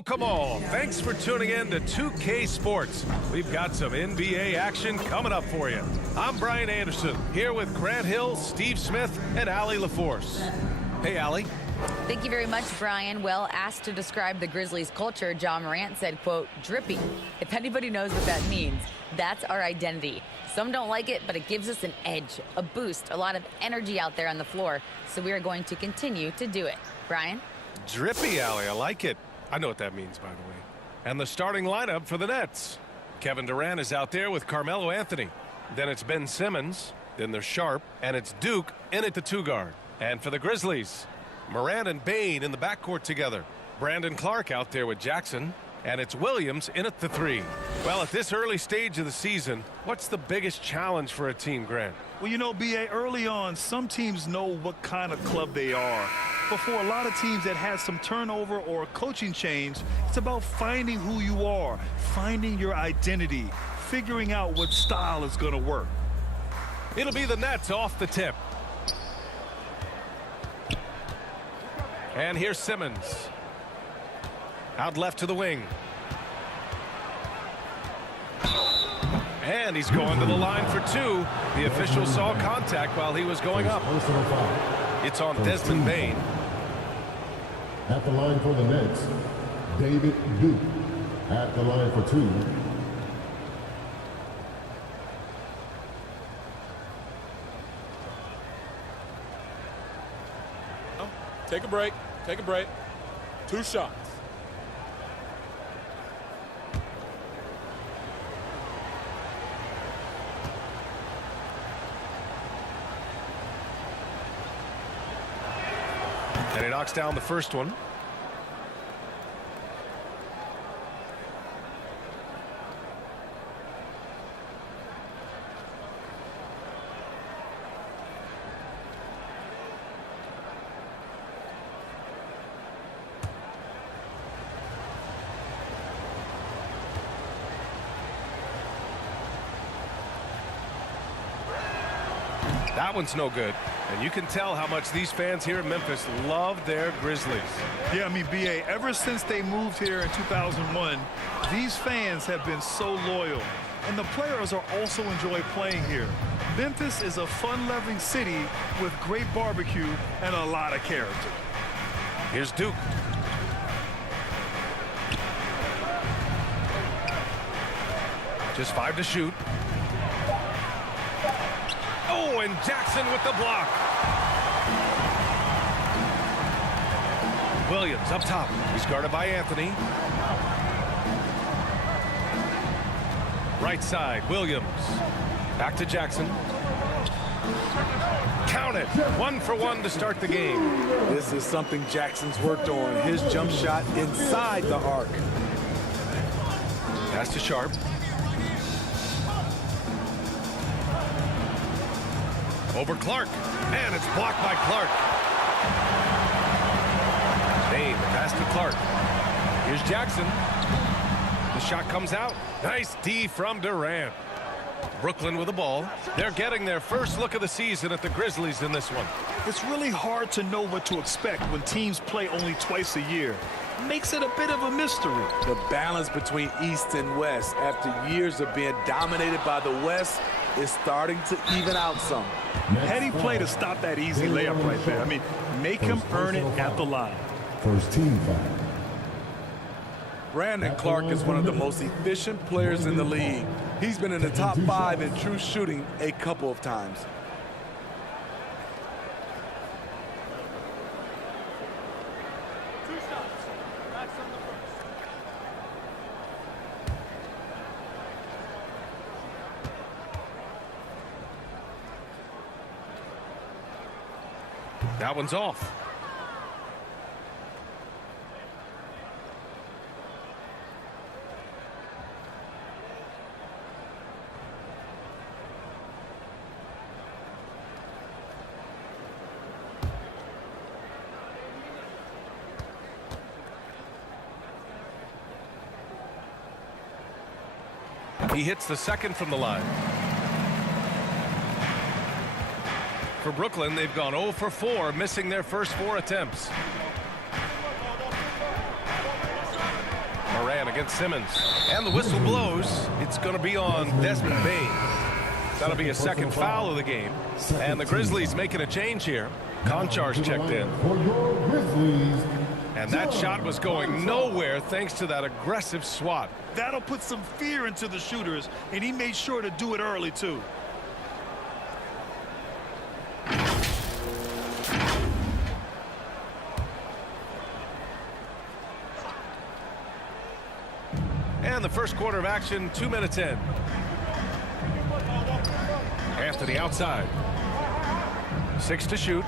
Welcome all. Thanks for tuning in to 2K Sports. We've got some NBA action coming up for you. I'm Brian Anderson, here with Grant Hill, Steve Smith, and Allie LaForce. Hey, Allie. Thank you very much, Brian. Well, asked to describe the Grizzlies' culture, John Morant said, quote, drippy. If anybody knows what that means, that's our identity. Some don't like it, but it gives us an edge, a boost, a lot of energy out there on the floor. So we are going to continue to do it. Brian? Drippy, Allie. I like it. I know what that means, by the way. And the starting lineup for the Nets. Kevin Durant is out there with Carmelo Anthony. Then it's Ben Simmons. Then there's Sharp. And it's Duke in at the 2-guard. And for the Grizzlies, Morant and Bane in the backcourt together. Brandon Clark out there with Jackson. And it's Williams in at the 3. Well, at this early stage of the season, what's the biggest challenge for a team, Grant? Well, you know, B.A., early on, some teams know what kind of club they are. But for a lot of teams that had some turnover or a coaching change, it's about finding who you are, finding your identity, figuring out what style is going to work. It'll be the Nets off the tip. And here's Simmons. Out left to the wing. And he's going to the line for 2. The official saw contact while he was going up. It's on Desmond Bane. At the line for the Nets, David Duke. At the line for 2. Take a break. Take a break. 2 shots. And he knocks down the first one. That one's no good. And you can tell how much these fans here in Memphis love their Grizzlies. Yeah, I mean, B.A., ever since they moved here in 2001, these fans have been so loyal. And the players are also enjoy playing here. Memphis is a fun-loving city with great barbecue and a lot of character. Here's Duke. Just 5 to shoot. Oh, and Jackson with the block. Williams up top. He's guarded by Anthony. Right side, Williams. Back to Jackson. Count it. 1 for 1 to start the game. This is something Jackson's worked on. His jump shot inside the arc. Pass to Sharp. Over Clark, and it's blocked by Clark. Bane, pass to Clark. Here's Jackson. The shot comes out. Nice D from Durant. Brooklyn with the ball. They're getting their first look of the season at the Grizzlies in this one. It's really hard to know what to expect when teams play only twice a year. Makes it a bit of a mystery. The balance between East and West after years of being dominated by the West is starting to even out some. Heady play to stop that easy layup right there. I mean, make him earn it at the line. First team foul. Brandon Clark is one of the most efficient players in the league. He's been in the top 5 in true shooting a couple of times. That one's off. He hits the second from the line. For Brooklyn, they've gone 0 for 4, missing their first 4 attempts. Durant against Simmons. And the whistle blows. It's going to be on Desmond Bain. That'll be a second foul of the game. And the Grizzlies making a change here. Konchar's checked in. For your Grizzlies, And that shot was going nowhere thanks to that aggressive swat. That'll put some fear into the shooters, and he made sure to do it early, too. And the first quarter of action, 2 minutes in. Anthony outside. 6 to shoot.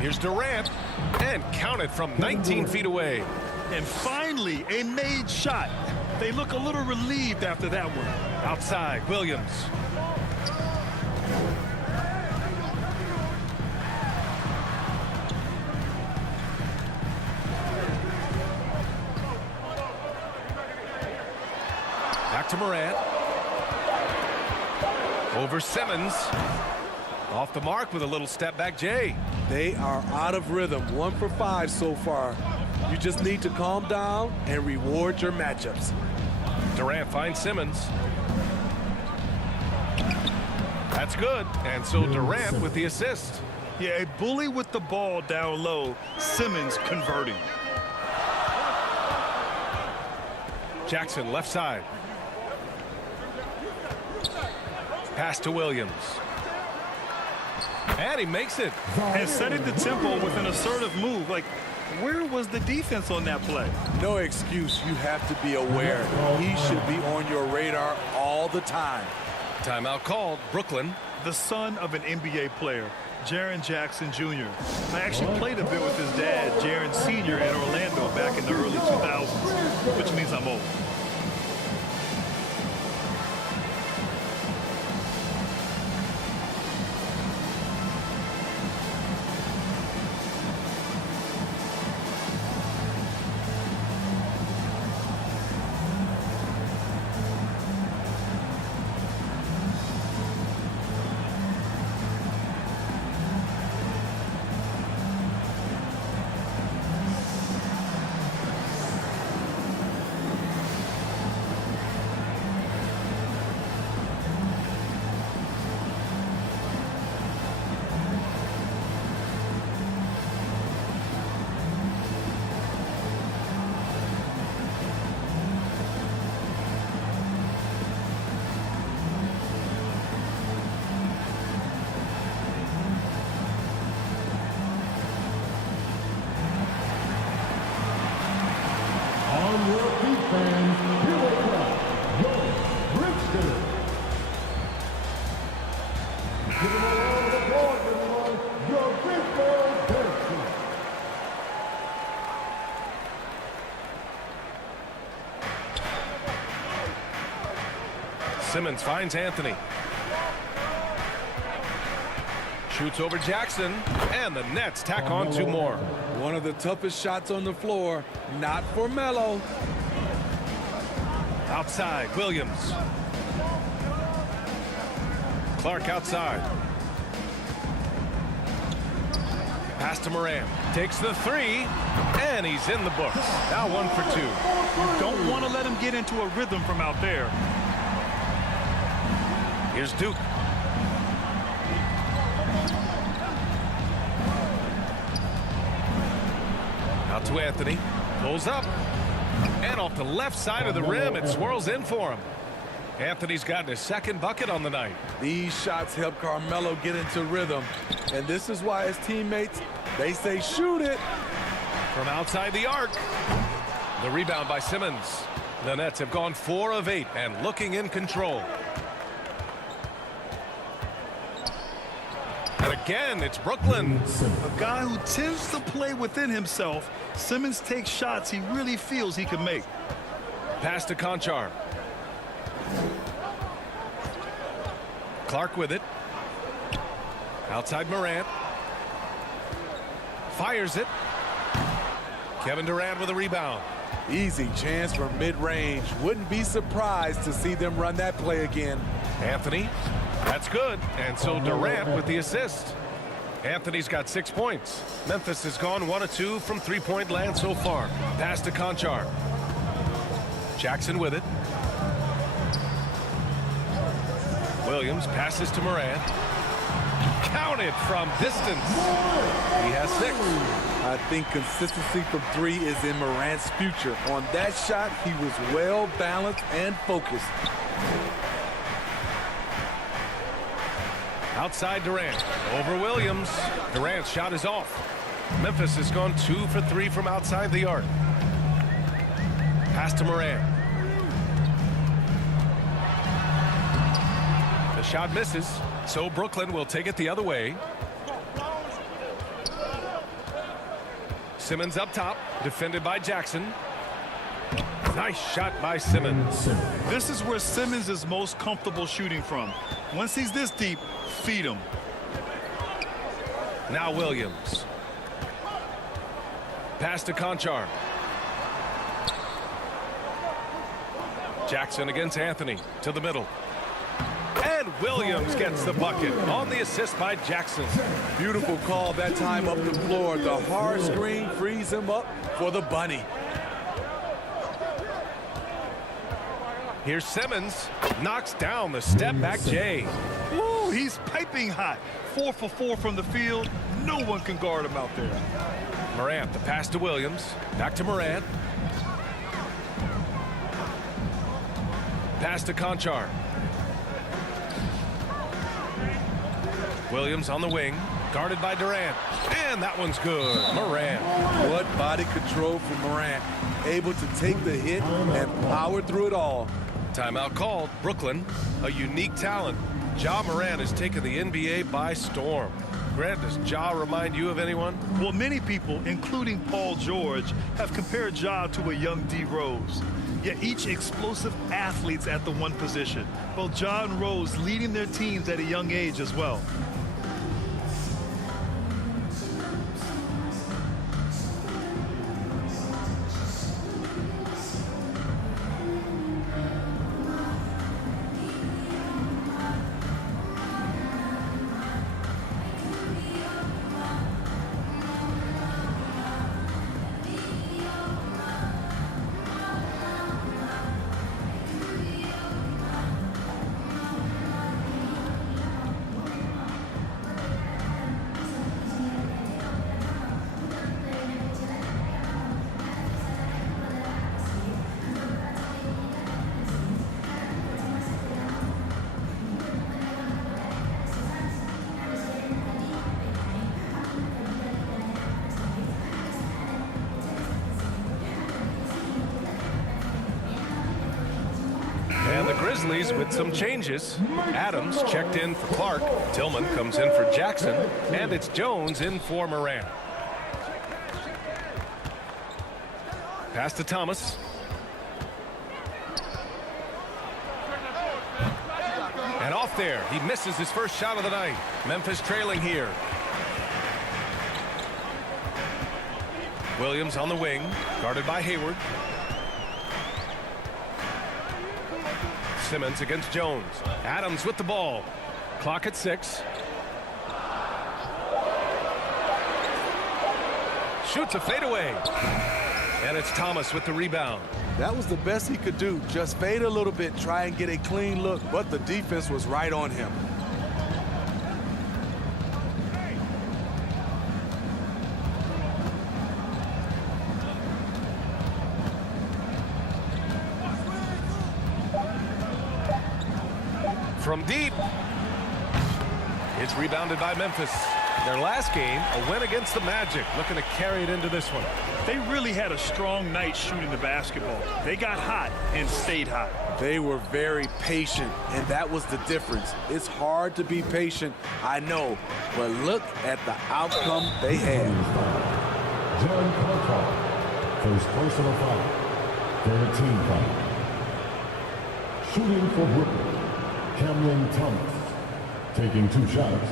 Here's Durant. And counted from 19 feet away. And finally, a made shot. They look a little relieved after that one. Outside, Williams. Back to Morant. Over Simmons. Off the mark with a little step back, Jay. They are out of rhythm. 1 for 5 so far. You just need to calm down and reward your matchups. Durant finds Simmons. That's good. And so Durant with the assist. Yeah, a bully with the ball down low. Simmons converting. Jackson left side. Pass to Williams. And he makes it. And setting the tempo with an assertive move. Like, where was the defense on that play? No excuse. You have to be aware. He should be on your radar all the time. Timeout called. Brooklyn. The son of an NBA player, Jaren Jackson Jr. I actually played a bit with his dad, Jaren Sr. in Orlando back in the early 2000s, which means I'm old. on your feet, fans. Here they come, your Brixton. Give them a round of applause, everyone. Your Brixton Brixton. Simmons finds Anthony. Shoots over Jackson, and the Nets tack on two more. One of the toughest shots on the floor, not for Melo. Outside, Williams. Clark outside. Pass to Morant. Takes the three, and he's in the books. Now 1 for 2. You don't want to let him get into a rhythm from out there. Here's Duke. Out to Anthony. Pulls up. And off the left side of the rim, it swirls in for him. Anthony's gotten his second bucket on the night. These shots help Carmelo get into rhythm. And this is why his teammates, they say shoot it. From outside the arc. The rebound by Simmons. The Nets have gone 4 of 8 and looking in control. And again, it's Brooklyn. A guy who tends to play within himself. Simmons takes shots he really feels he can make. Pass to Konchar. Clark with it. Outside Morant. Fires it. Kevin Durant with a rebound. Easy chance for mid-range. Wouldn't be surprised to see them run that play again. Anthony. That's good. And so Durant with the assist. Anthony's got 6 points. Memphis has gone 1 of 2 from three-point land so far. Pass to Konchar. Jackson with it. Williams passes to Morant. Counted from distance. He has 6. I think consistency from 3 is in Morant's future. On that shot, he was well balanced and focused. Outside Durant. Over Williams. Durant's shot is off. Memphis has gone 2 for 3 from outside the arc. Pass to Morant. The shot misses, so Brooklyn will take it the other way. Simmons up top, defended by Jackson. Nice shot by Simmons. This is where Simmons is most comfortable shooting from. Once he's this deep, feed him. Now Williams. Pass to Conchar. Jackson against Anthony to the middle. And Williams gets the bucket on the assist by Jackson. Beautiful call that time up the floor. The hard screen frees him up for the bunny. Here's Simmons. Knocks down the step back J. Ooh, he's piping hot. 4 for 4 from the field. No one can guard him out there. Morant, the pass to Williams. Back to Morant. Pass to Conchar. Williams on the wing, guarded by Durant. And that one's good. Morant. What body control from Morant. Able to take the hit and power through it all. Timeout called. Brooklyn, a unique talent. Ja Morant has taken the NBA by storm. Grant, does Ja remind you of anyone? Well, many people, including Paul George, have compared Ja to a young D. Rose. Yet each explosive athletes at the one position. Both Ja and Rose leading their teams at a young age as well. And the Grizzlies with some changes. Adams checked in for Clark. Tillman comes in for Jackson. And it's Jones in for Morant. Pass to Thomas. And off there. He misses his first shot of the night. Memphis trailing here. Williams on the wing, guarded by Hayward. Simmons against Jones. Adams with the ball. Clock at 6. Shoots a fadeaway. And it's Thomas with the rebound. That was the best he could do. Just fade a little bit, try and get a clean look, but the defense was right on him. From deep. It's rebounded by Memphis. Their last game, a win against the Magic, looking to carry it into this one. They really had a strong night shooting the basketball. They got hot and stayed hot. They were very patient, and that was the difference. It's hard to be patient, I know, but look at the outcome they had. John Conchar, first personal foul, third team foul. Shooting for Brooklyn, Cameron Thomas, taking 2 shots.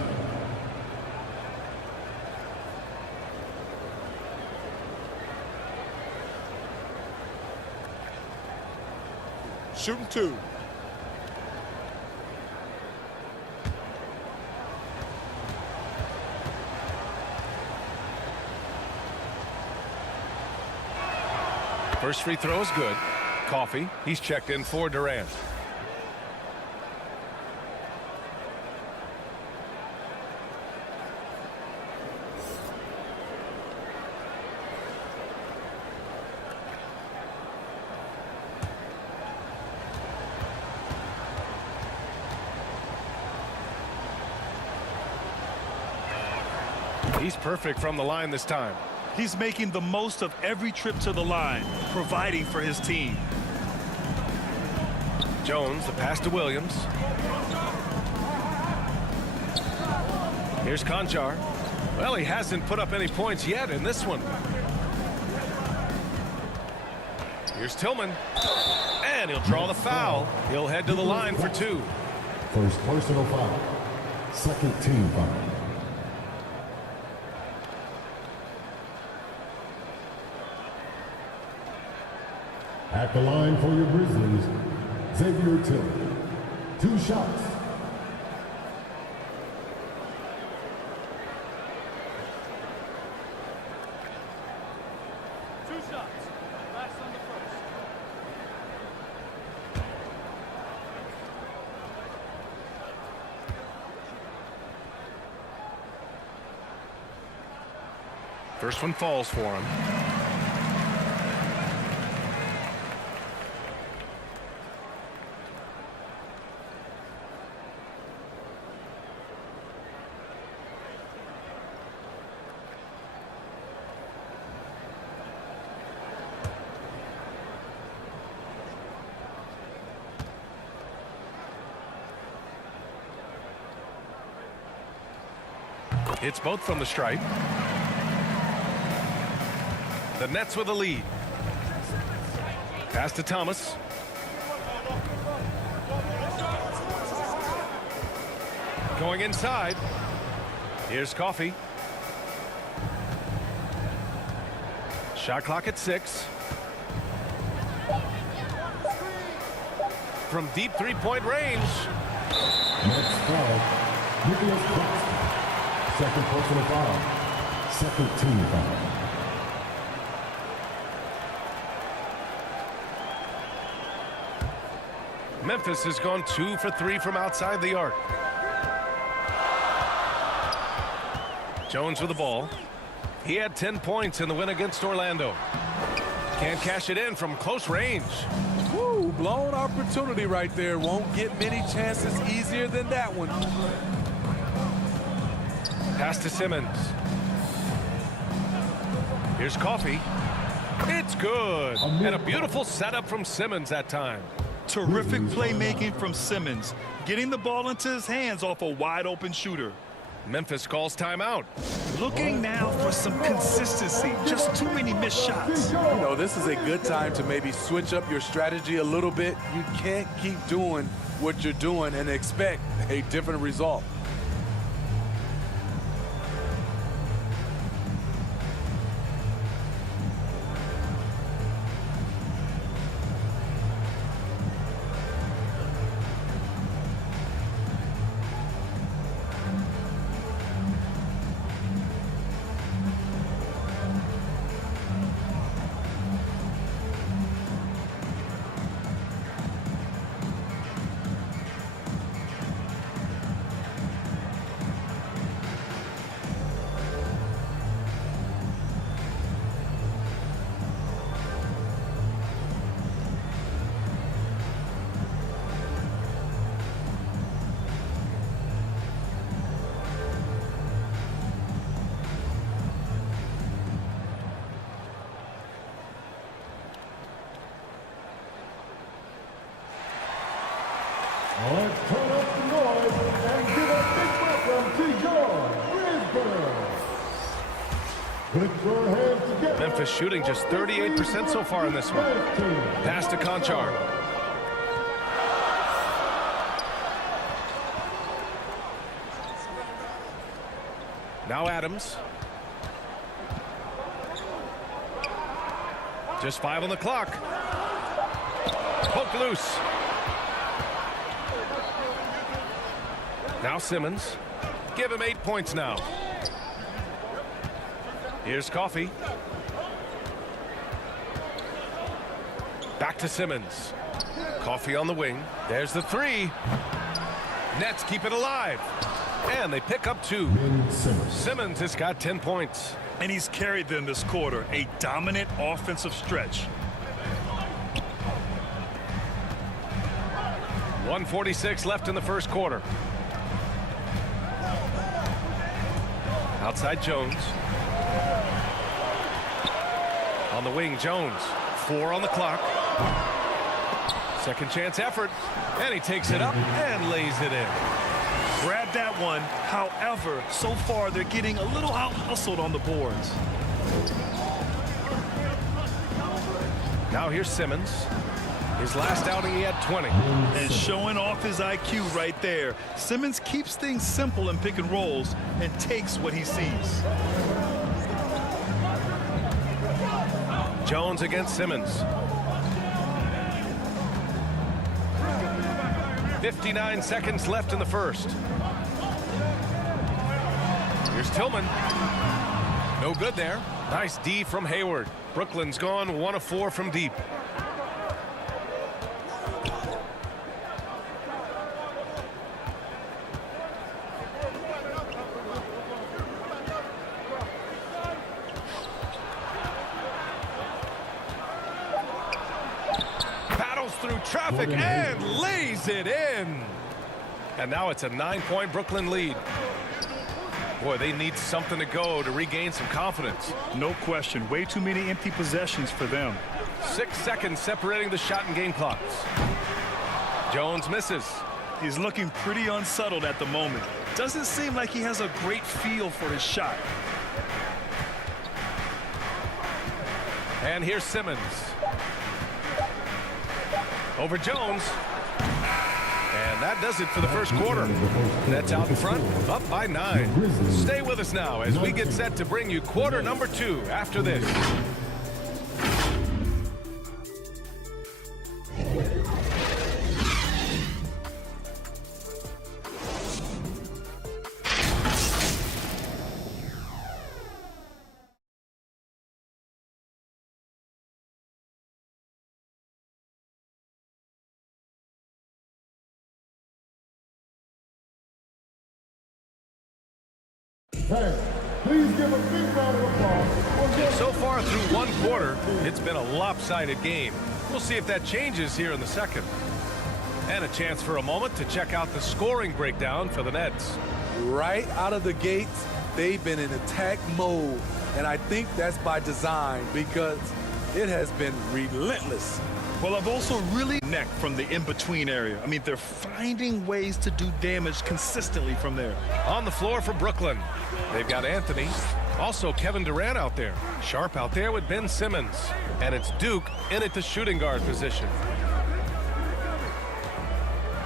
Shooting 2. First free throw is good. Coffee. He's checked in for Durant. He's perfect from the line this time. He's making the most of every trip to the line, providing for his team. Jones, the pass to Williams. Here's Conchar. Well, he hasn't put up any points yet in this one. Here's Tillman. And he'll draw the foul. He'll head to the line for 2. First personal foul. Second team foul. At the line for your Grizzlies, Xavier Tillman. 2 shots. Last on the first. First one falls for him. It's both from the stripe. The Nets with a lead. Pass to Thomas. Going inside. Here's Coffee. Shot clock at 6. From deep three-point range. Next foul, Nicholas Claxton. Second personal foul. Second team foul. Memphis has gone 2 for 3 from outside the arc. Jones with the ball. He had 10 points in the win against Orlando. Can't cash it in from close range. Woo, blown opportunity right there. Won't get many chances easier than that one. Pass to Simmons. Here's Coffee. It's good. And a beautiful setup from Simmons that time. Terrific playmaking from Simmons, getting the ball into his hands off a wide open shooter. Memphis calls timeout. Looking now for some consistency, just too many missed shots. You know, this is a good time to maybe switch up your strategy a little bit. You can't keep doing what you're doing and expect a different result. Let's turn up the noise and give a big welcome to your Grizzlies. Put your hands together. Memphis shooting just 38% so far in this one. Pass to Conchar. Now Adams. Just 5 on the clock. Poke loose. Now Simmons. Give him 8 points now. Here's Coffee. Back to Simmons. Coffee on the wing. There's the three. Nets keep it alive. And they pick up 2. Simmons has got 10 points. And he's carried them this quarter. A dominant offensive stretch. 1:46 left in the first quarter. Outside Jones. On the wing, Jones. 4 on the clock. Second chance effort. And he takes it up and lays it in. Grab that one. However, so far they're getting a little out-hustled on the boards. Now here's Simmons. His last outing, he had 20. And showing off his IQ right there. Simmons keeps things simple in pick and rolls and takes what he sees. Jones against Simmons. 59 seconds left in the first. Here's Tillman. No good there. Nice D from Hayward. Brooklyn's gone 1 of 4 from deep. Through traffic and lays it in. And now it's a 9-point Brooklyn lead. Boy, they need something to go to regain some confidence. No question. Way too many empty possessions for them. 6 seconds separating the shot and game clocks. Jones misses. He's looking pretty unsettled at the moment. Doesn't seem like he has a great feel for his shot. And here's Simmons. Over Jones. And that does it for the first quarter. Nets out in front, up by 9. Stay with us now as we get set to bring you quarter number 2 after this. Hey, please give a big round of applause. So far through one quarter, it's been a lopsided game. We'll see if that changes here in the second. And a chance for a moment to check out the scoring breakdown for the Nets. Right out of the gates, they've been in attack mode. And I think that's by design because it has been relentless. Well, I've also really neck from the in-between area. I mean, they're finding ways to do damage consistently from there. On the floor for Brooklyn, they've got Anthony. Also Kevin Durant out there. Sharp out there with Ben Simmons. And it's Duke in at the shooting guard position.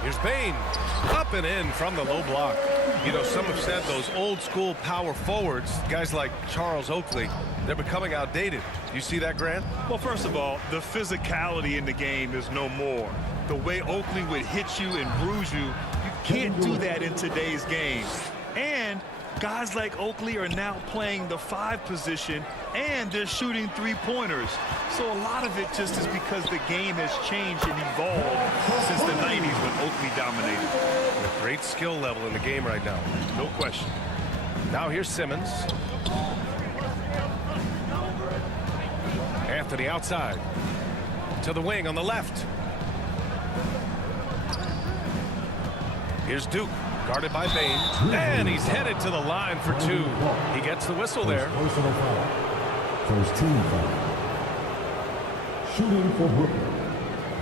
Here's Bane. Up and in from the low block. You know, some have said those old school power forwards, guys like Charles Oakley, they're becoming outdated. You see that, Grant? Well, first of all, the physicality in the game is no more. The way Oakley would hit you and bruise you, you can't do that in today's game. And guys like Oakley are now playing the 5 position, and they're shooting 3-pointers. So a lot of it just is because the game has changed and evolved since the 90s when Oakley dominated. A great skill level in the game right now. No question. Now here's Simmons. Anthony outside. To the wing on the left. Here's Duke. Guarded by Bane. And he's headed to the line for 2. He gets the whistle there. Personal foul. First team foul. Shooting for Brooklyn,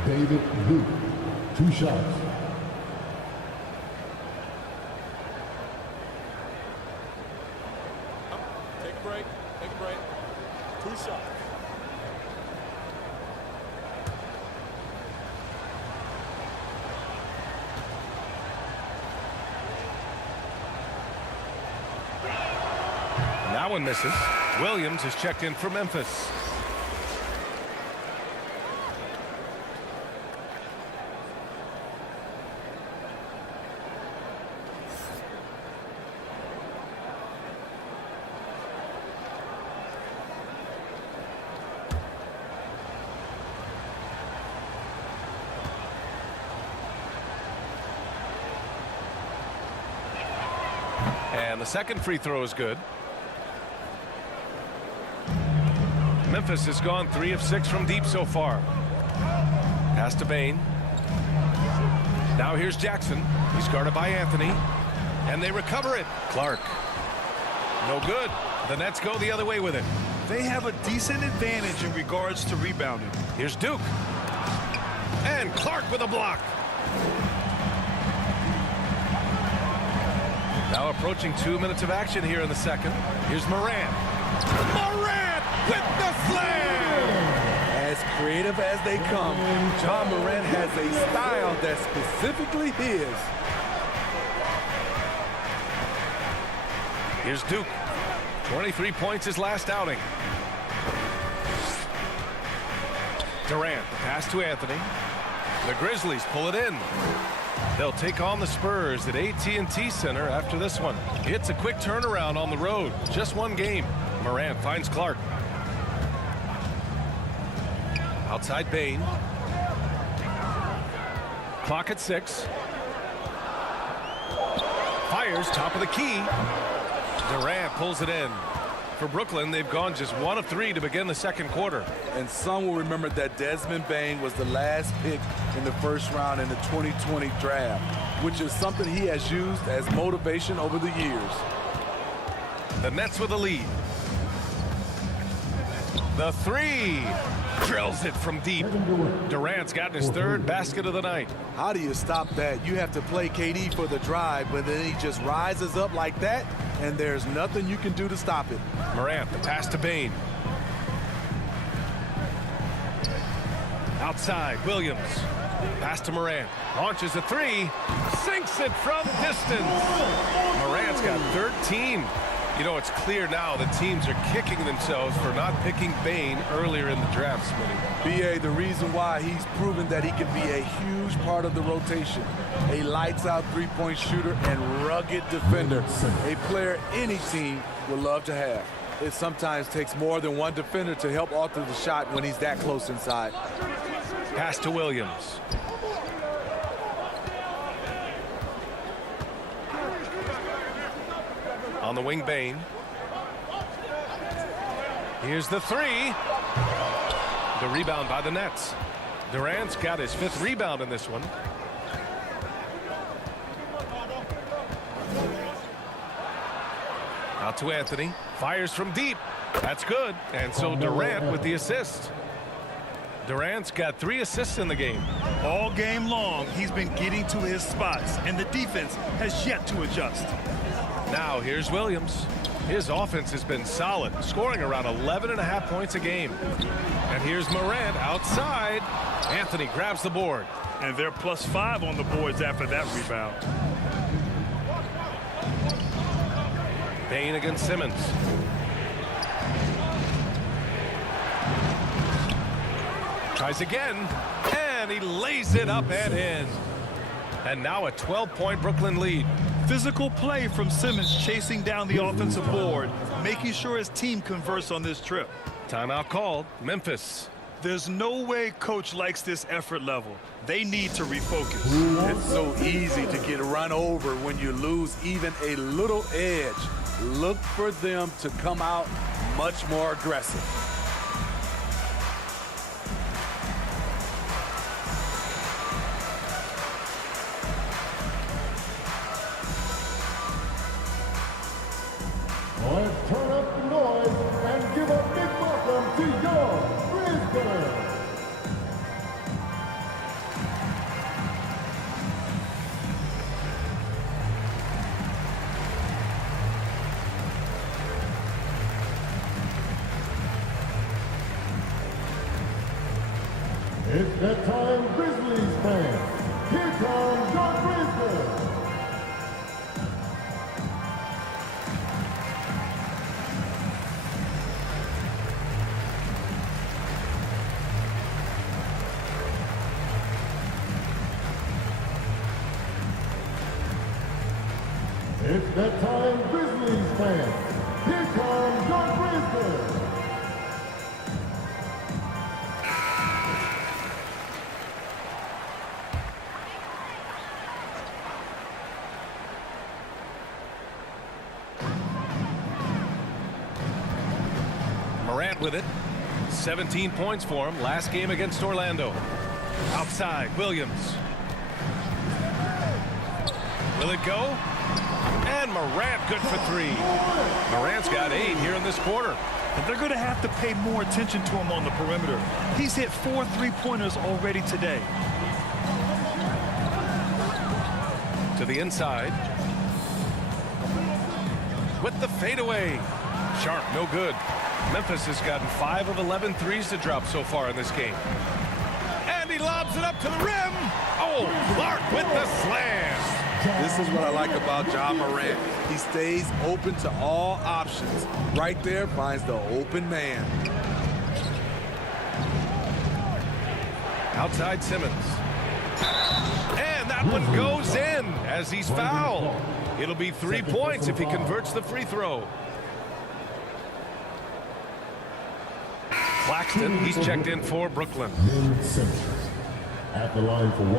David Duke. 2 shots. Take a break. Take a break. 2 shots. That one misses. Williams is checked in for Memphis. And the second free throw is good. Memphis has gone 3 of 6 from deep so far. Pass to Bain. Now here's Jackson. He's guarded by Anthony. And they recover it. Clark. No good. The Nets go the other way with it. They have a decent advantage in regards to rebounding. Here's Duke. And Clark with a block. Now approaching 2 minutes of action here in the second. Here's Morant. Morant with the slam! As creative as they come, John Morant has a style that's specifically his. Here's Duke. 23 points his last outing. Durant, pass to Anthony. The Grizzlies pull it in. They'll take on the Spurs at AT&T Center after this one. It's a quick turnaround on the road. Just one game. Morant finds Clark. Outside Bain. Clock at 6. Fires top of the key. Durant pulls it in. For Brooklyn, they've gone just 1 of 3 to begin the second quarter. And some will remember that Desmond Bain was the last pick in the first round in the 2020 draft, which is something he has used as motivation over the years. The Nets with a lead. The 3. Drills it from deep. Durant's gotten his 3rd basket of the night. How do you stop that? You have to play KD for the drive, but then he just rises up like that, and there's nothing you can do to stop it. Morant, the pass to Bain. Outside, Williams. Pass to Morant. Launches a 3. Sinks it from distance. Morant's got 13. You know, it's clear now that teams are kicking themselves for not picking Bain earlier in the draft, Smitty. B.A., the reason why he's proven that he can be a huge part of the rotation. A lights-out three-point shooter and rugged defender. A player any team would love to have. It sometimes takes more than one defender to help alter the shot when he's that close inside. Pass to Williams. On the wing, Bain. Here's the 3. The rebound by the Nets. Durant's got his 5th rebound in this one. Out to Anthony. Fires from deep. That's good. And so Durant with the assist. Durant's got 3 assists in the game. All game long, he's been getting to his spots, and the defense has yet to adjust. Now here's Williams. His offense has been solid, scoring around 11.5 points a game. And here's Morant outside. Anthony grabs the board. And they're +5 on the boards after that rebound. Bain against Simmons. Tries again, and he lays it up and in. And now a 12-point Brooklyn lead. Physical play from Simmons chasing down the offensive board, making sure his team converts on this trip. Timeout called. Memphis. There's no way coach likes this effort level. They need to refocus. It's so easy to get run over when you lose even a little edge. Look for them to come out much more aggressive. Let's turn up the noise and give a big welcome to your Grizzlies. It's that time, Grizzlies fans. Here comes your Grizzlies. It's that time, Grizzlies fans. Here comes your Grizzlies. Morant with it. 17 points for him last game against Orlando. Outside, Williams. Will it go? And Morant good for 3. Morant's got 8 here in this quarter. And they're going to have to pay more attention to him on the perimeter. He's hit 4 3-pointers already today. To the inside. With the fadeaway. Sharp, no good. Memphis has gotten 5 of 11 threes to drop so far in this game. And he lobs it up to the rim. Oh, Clark with the slam. This is what I like about Ja Morant. He stays open to all options. Right there finds the open man. Outside Simmons. And that one goes in as he's fouled. It'll be 3 points if he converts the free throw. Claxton, he's checked in for Brooklyn. Simmons at the line for 1.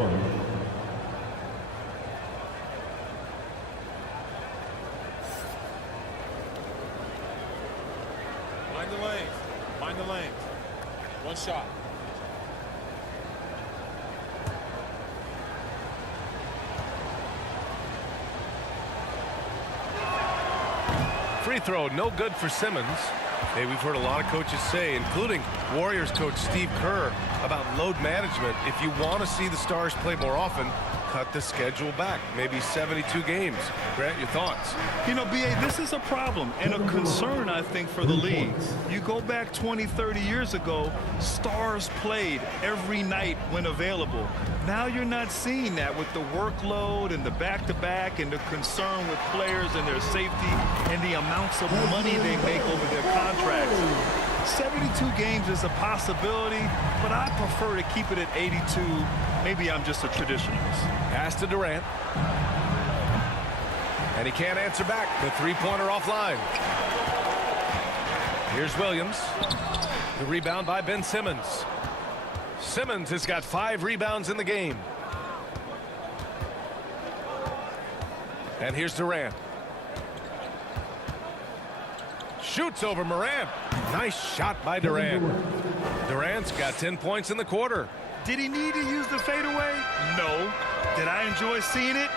Mind the lanes. Mind the lanes. One shot. Free throw, no good for Simmons. Hey, we've heard a lot of coaches say, including Warriors coach Steve Kerr, about load management. If you want to see the Stars play more often, cut the schedule back, maybe 72 games. Grant, your thoughts? You know, B.A., this is a problem and a concern, I think, for the league. You go back 20, 30 years ago, Stars played every night when available. Now you're not seeing that with the workload and the back-to-back and the concern with players and their safety and the amounts of money they make over their contracts. 72 games is a possibility, but I prefer to keep it at 82. Maybe I'm just a traditionalist. Pass to Durant. And he can't answer back. The three-pointer offline. Here's Williams. The rebound by Ben Simmons. Simmons has got 5 rebounds in the game. And here's Durant. Shoots over Morant. Nice shot by Durant. Durant's got 10 points in the quarter. Did he need to use the fadeaway? No. Did I enjoy seeing it?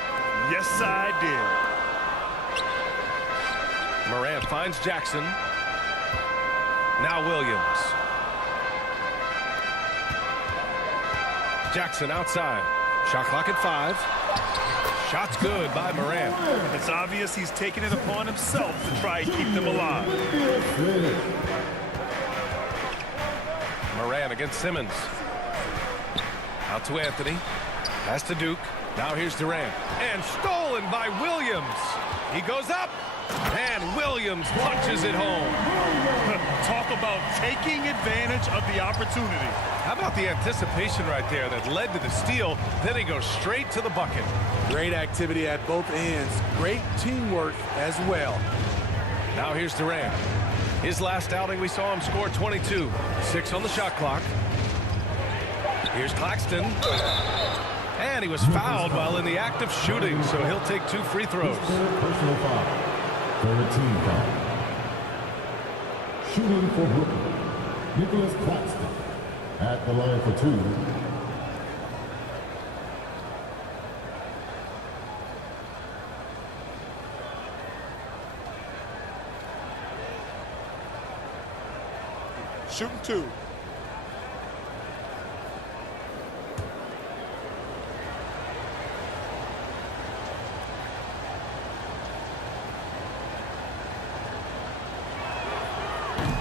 Yes, I did. Morant finds Jackson. Now Williams. Jackson outside. Shot clock at 5. Shot's good by Morant. It's obvious he's taking it upon himself to try and keep them alive. Morant against Simmons. Out to Anthony. Pass to Duke. Now here's Durant. And stolen by Williams. He goes up. And Williams punches it home. Talk about taking advantage of the opportunity. How about the anticipation right there that led to the steal? Then he goes straight to the bucket. Great activity at both ends. Great teamwork as well. Now here's Durant. His last outing, we saw him score 22. 6 on the shot clock. Here's Claxton. And he was fouled while in the act of shooting, so he'll take 2 free throws. Personal foul. 13 foul. Shooting for Brooklyn, Nicholas Claxton at the line for 2. Shooting 2.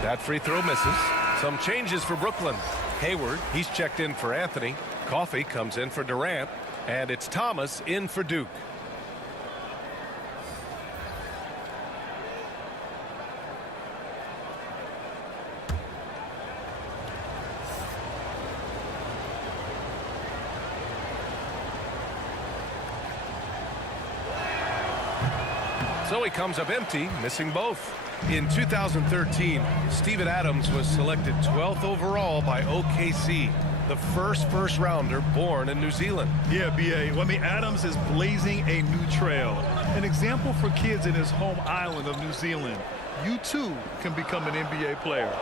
That free throw misses. Some changes for Brooklyn. Hayward, he's checked in for Anthony. Coffey comes in for Durant. And it's Thomas in for Duke. So he comes up empty, missing both. In 2013, Steven Adams was selected 12th overall by OKC, the first rounder born in New Zealand. Yeah, B.A. Well, I mean, Adams is blazing a new trail. An example for kids in his home island of New Zealand. You, too, can become an NBA player.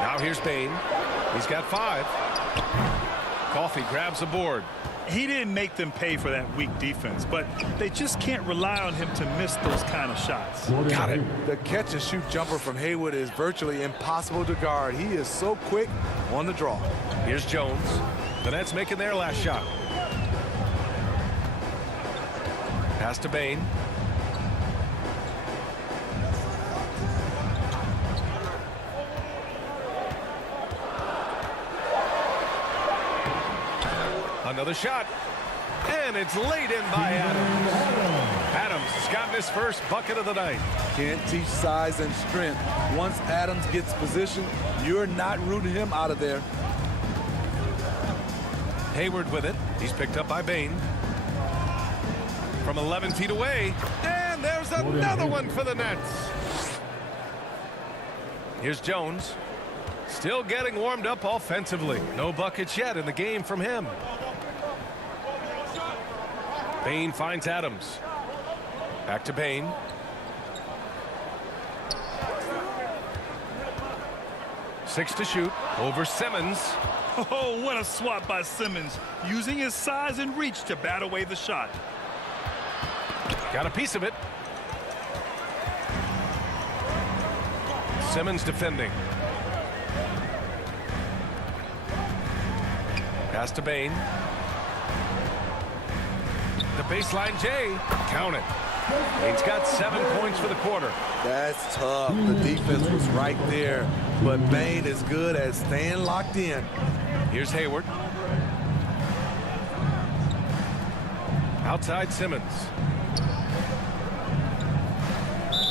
Now here's Bain. He's got 5. Coffey grabs the board. He didn't make them pay for that weak defense, but they just can't rely on him to miss those kind of shots. Got it. The catch-and-shoot jumper from Hayward is virtually impossible to guard. He is so quick on the draw. Here's Jones. The Nets making their last shot. Pass to Bain. Another shot. And it's laid in by Adams. Adams has gotten his first bucket of the night. Can't teach size and strength. Once Adams gets position, you're not rooting him out of there. Hayward with it. He's picked up by Bain. From 11 feet away. And there's another one for the Nets. Here's Jones. Still getting warmed up offensively. No buckets yet in the game from him. Bain finds Adams. Back to Bain. Six to shoot. Over Simmons. Oh, what a swat by Simmons, using his size and reach to bat away the shot. Got a piece of it. Simmons defending. Pass to Bain. The baseline J. Count it. Bain's got 7 points for the quarter. That's tough. The defense was right there. But Bain is good at staying locked in. Here's Hayward. Outside Simmons.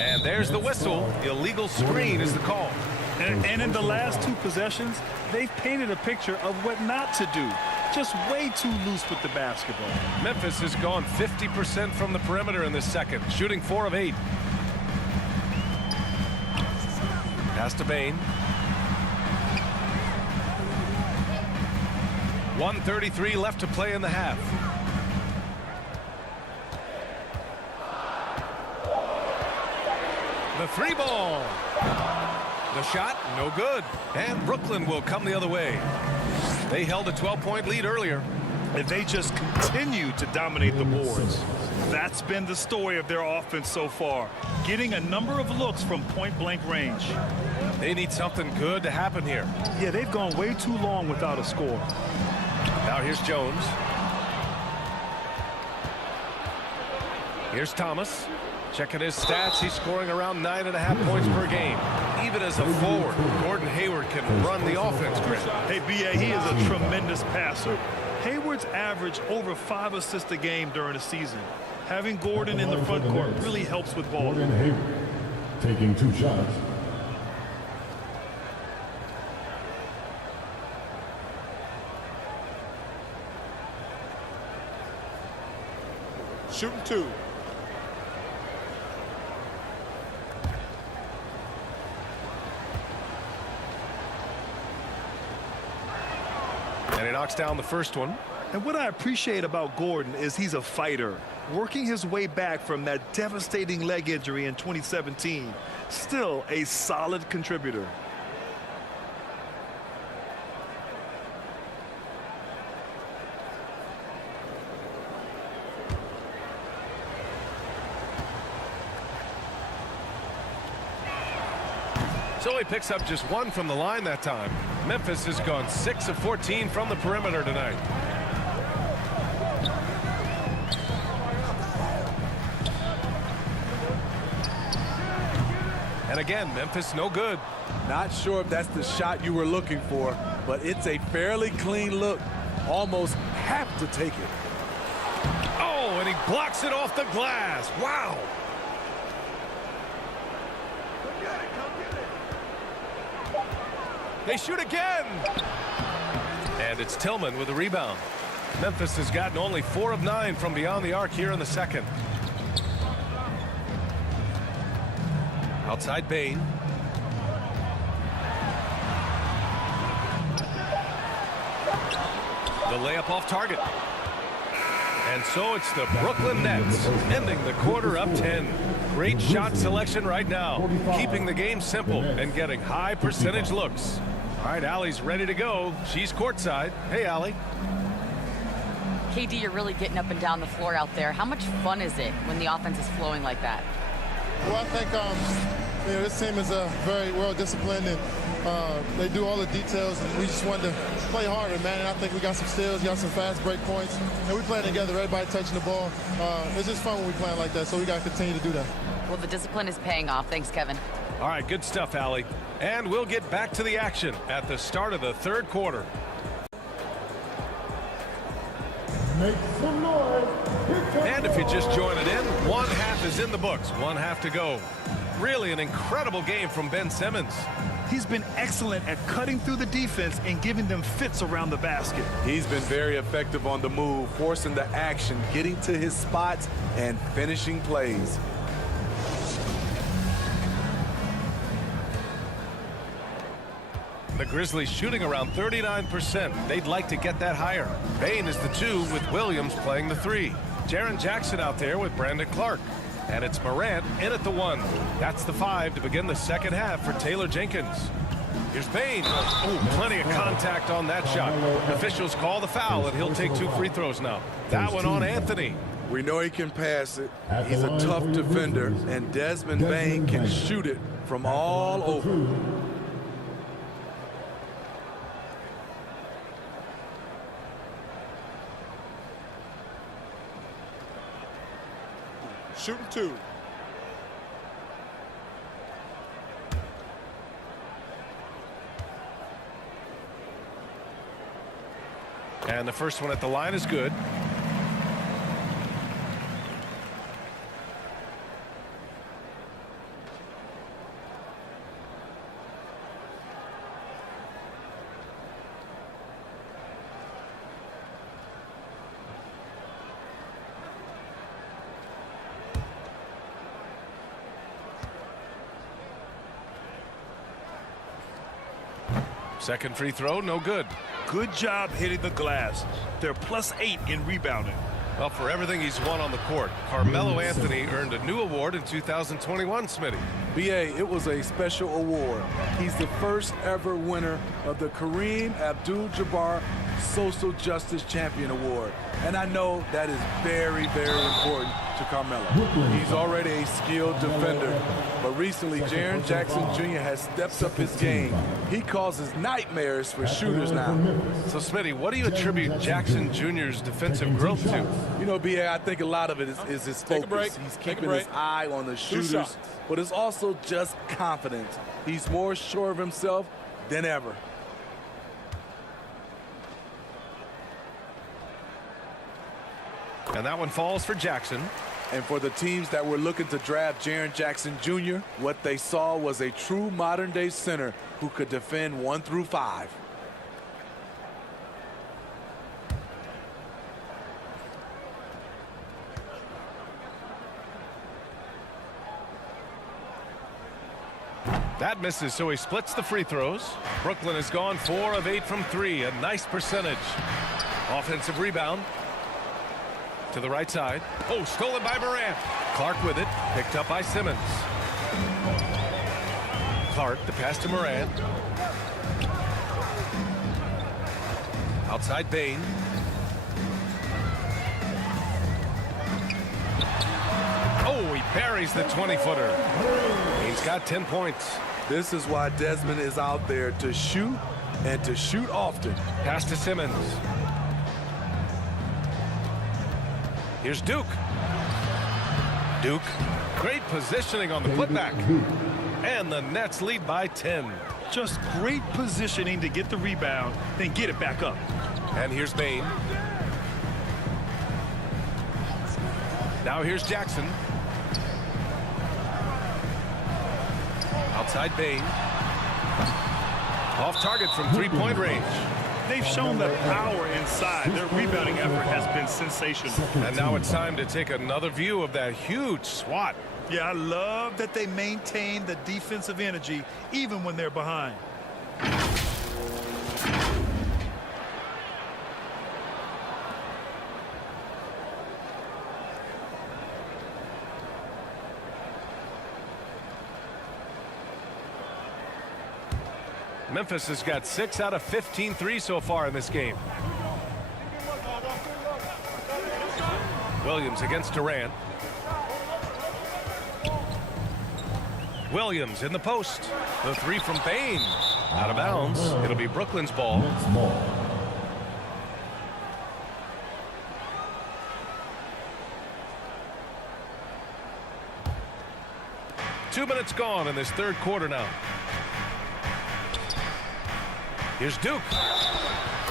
And there's the whistle. Illegal screen is the call. And in the last 2 possessions, they've painted a picture of what not to do. Just way too loose with the basketball. Memphis has gone 50% from the perimeter in this second, shooting 4 of 8. Pass to Bain. 1:33 left to play in the half. The 3 ball. The shot, no good. And Brooklyn will come the other way. They held a 12-point lead earlier. And they just continue to dominate the boards. That's been the story of their offense so far, getting a number of looks from point-blank range. They need something good to happen here. Yeah, they've gone way too long without a score. Now here's Jones. Here's Thomas. Checking his stats, he's scoring around 9.5 points per game. Even as a forward, Gordon Hayward can run the offense, Grant. Hey, B.A., he is a tremendous passer. Hayward's averaged over 5 assists a game during the season. Having Gordon in the front court really helps with ball. Gordon Hayward taking 2 shots. Shooting 2. And he knocks down the first one. And what I appreciate about Gordon is he's a fighter, working his way back from that devastating leg injury in 2017. Still a solid contributor. So he picks up just 1 from the line that time. Memphis has gone 6 of 14 from the perimeter tonight. And again, Memphis no good. Not sure if that's the shot you were looking for, but it's a fairly clean look. Almost have to take it. Oh, and he blocks it off the glass. Wow. They shoot again. And it's Tillman with a rebound. Memphis has gotten only 4 of 9 from beyond the arc here in the second. Outside Bain. The layup off target. And so it's the Brooklyn Nets ending the quarter up 10. Great shot selection right now, keeping the game simple and getting high percentage looks. All right, Allie's ready to go. She's courtside. Hey, Allie. KD, you're really getting up and down the floor out there. How much fun is it when the offense is flowing like that? Well, I think this team is very well disciplined, and they do all the details, and we just wanted to play harder, man. And I think we got some steals, got some fast break points, and we playing together, everybody touching the ball. It's just fun when we playing like that, so we got to continue to do that. Well, the discipline is paying off. Thanks, Kevin. All right, good stuff, Allie. And we'll get back to the action at the start of the third quarter. Make some noise. And if you're just joining in, one half is in the books, one half to go. Really an incredible game from Ben Simmons. He's been excellent at cutting through the defense and giving them fits around the basket. He's been very effective on the move, forcing the action, getting to his spots, and finishing plays. The Grizzlies shooting around 39%. They'd like to get that higher. Bain is the 2 with Williams playing the 3. Jaren Jackson out there with Brandon Clark. And it's Morant in at the 1. That's the 5 to begin the second half for Taylor Jenkins. Here's Bain. Oh, plenty of contact on that shot. Officials call the foul, and he'll take 2 free throws now. That one on Anthony. We know he can pass it. He's a tough defender, and Desmond Bain can shoot it from all over. Shooting 2. And the first one at the line is good. Second free throw, no good. Good job hitting the glass. They're +8 in rebounding. Well, for everything he's won on the court, Carmelo Anthony earned a new award in 2021, Smitty. B.A., it was a special award. He's the first ever winner of the Kareem Abdul-Jabbar Social Justice Champion Award. And I know that is very, very important to Carmelo. He's already a skilled defender, but recently Jaren Jackson Jr. has stepped up his game. He causes nightmares for shooters now. So, Smitty, what do you attribute Jackson Jr.'s defensive growth to? You know, B.A., I think a lot of it is his Take a break. focus. He's Take a keeping his break. eye on the 2 shooters, shots. but it's also just confidence. He's more sure of himself than ever. And that one falls for Jackson. And for the teams that were looking to draft Jaren Jackson Jr., what they saw was a true modern-day center who could defend 1 through 5. That misses, so he splits the free throws. Brooklyn has gone 4 of 8 from 3, a nice percentage. Offensive rebound. To the right side. Oh, stolen by Morant. Clark with it. Picked up by Simmons. Clark, the pass to Morant. Outside Bain. Oh, he buries the 20-footer. He's got 10 points. This is why Desmond is out there to shoot and to shoot often. Pass to Simmons. Here's Duke. Duke. Great positioning on the putback. And the Nets lead by 10. Just great positioning to get the rebound, then get it back up. And here's Bain. Now here's Jackson. Outside Bain. Off target from three-point range. They've shown the power inside. Their rebounding effort has been sensational. And now it's time to take another view of that huge swat. Yeah, I love that they maintain the defensive energy even when they're behind. Memphis has got 6 out of 15 threes so far in this game. Williams against Durant. Williams in the post. The three from Bain. Out of bounds. It'll be Brooklyn's ball. Nets ball. Two minutes gone in this third quarter now. Here's Duke.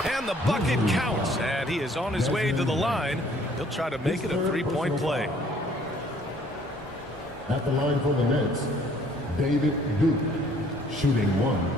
And the bucket counts. And he is on his way to the line. He'll try to make it a three-point play. At the line for the Nets, David Duke, shooting 1.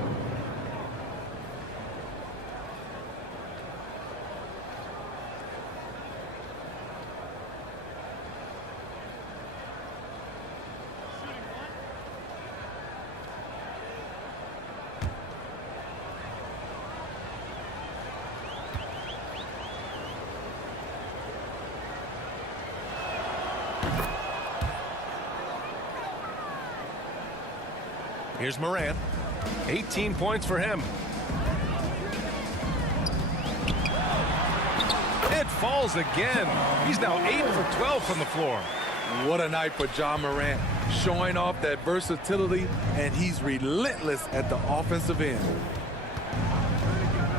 Here's Morant. 18 points for him. It falls again. He's now 8 for 12 from the floor. What a night for Ja Morant, showing off that versatility, and he's relentless at the offensive end.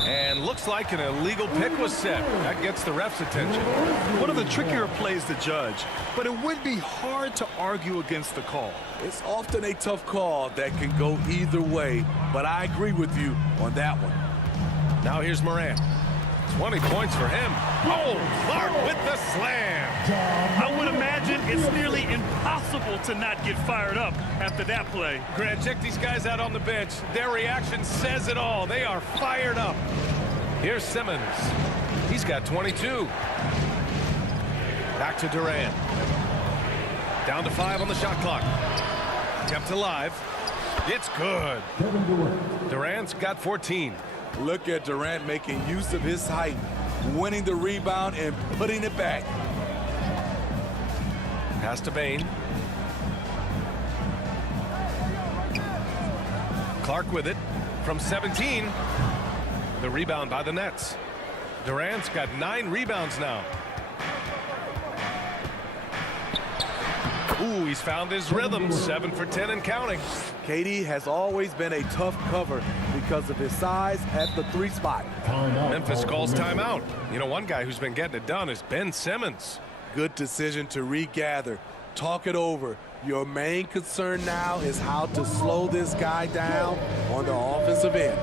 And looks like an illegal pick was set. That gets the ref's attention. One of the trickier plays to judge, but it would be hard to argue against the call. It's often a tough call that can go either way, but I agree with you on that one. Now here's Morant. 20 points for him. Oh, Clark with the slam. I would imagine it's nearly impossible to not get fired up after that play. Grant, check these guys out on the bench. Their reaction says it all. They are fired up. Here's Simmons. He's got 22. Back to Durant. Down to 5 on the shot clock. Kept alive. It's good. Durant's got 14. Look at Durant making use of his height, winning the rebound and putting it back. Pass to Bain. Clark with it from 17. The rebound by the Nets. Durant's got 9 rebounds now. Ooh, he's found his rhythm. 7 for 10 and counting. KD has always been a tough cover because of his size at the 3 spot. Memphis calls timeout. You know, one guy who's been getting it done is Ben Simmons. Good decision to regather. Talk it over. Your main concern now is how to slow this guy down on the offensive end.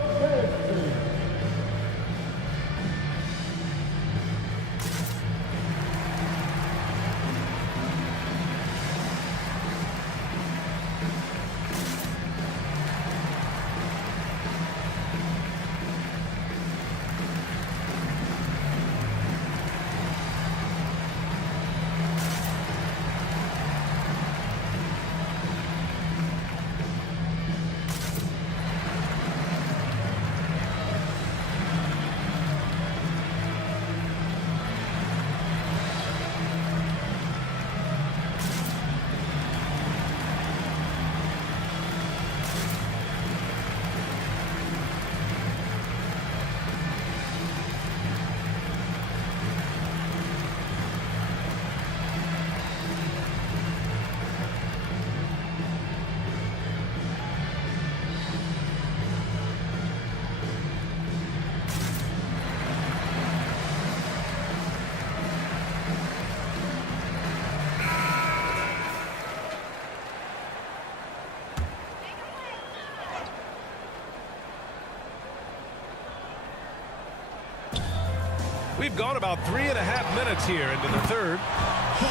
We've gone about 3.5 minutes here into the third.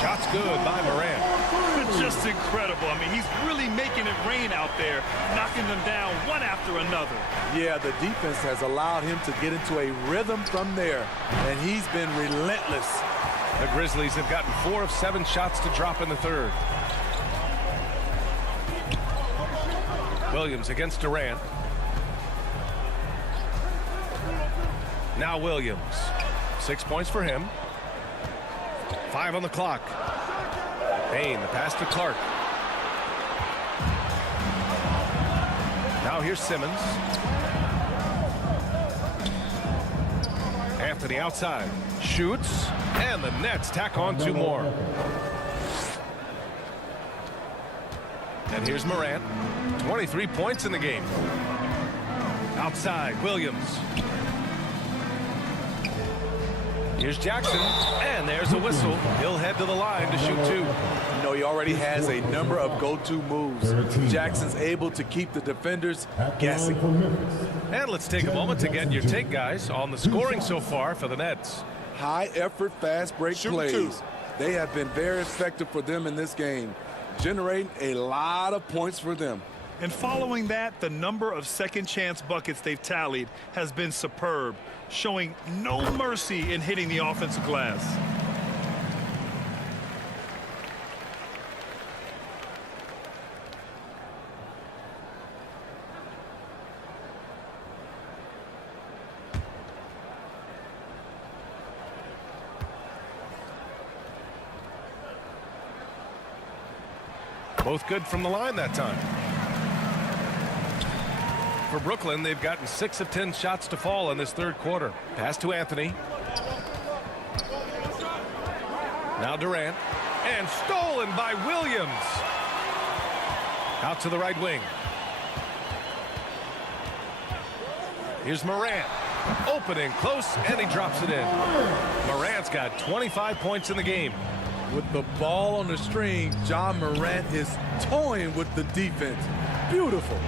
Shot's good by Morant. It's just incredible. I mean, he's really making it rain out there, knocking them down one after another. Yeah, the defense has allowed him to get into a rhythm from there, and he's been relentless. The Grizzlies have gotten 4 of 7 shots to drop in the third. Williams against Durant. Now Williams. 6 points for him. 5 on the clock. Bain, the pass to Clark. Now here's Simmons. Anthony outside. Shoots, and the Nets tack on 2 more. And here's Morant. 23 points in the game. Outside, Williams. Here's Jackson, and there's a whistle. He'll head to the line to shoot 2. You know, he already has a number of go-to moves. Jackson's able to keep the defenders guessing. And let's take a moment to get your take, guys, on the scoring so far for the Nets. High-effort, fast-break plays. They have been very effective for them in this game, generating a lot of points for them. And following that, the number of second-chance buckets they've tallied has been superb, showing no mercy in hitting the offensive glass. Both good from the line that time. For Brooklyn, they've gotten 6 of 10 shots to fall in this 3rd quarter. Pass to Anthony. Now Durant. And stolen by Williams. Out to the right wing. Here's Morant. Opening close, and he drops it in. Morant's got 25 points in the game. With the ball on the string, John Morant is toying with the defense. Beautiful.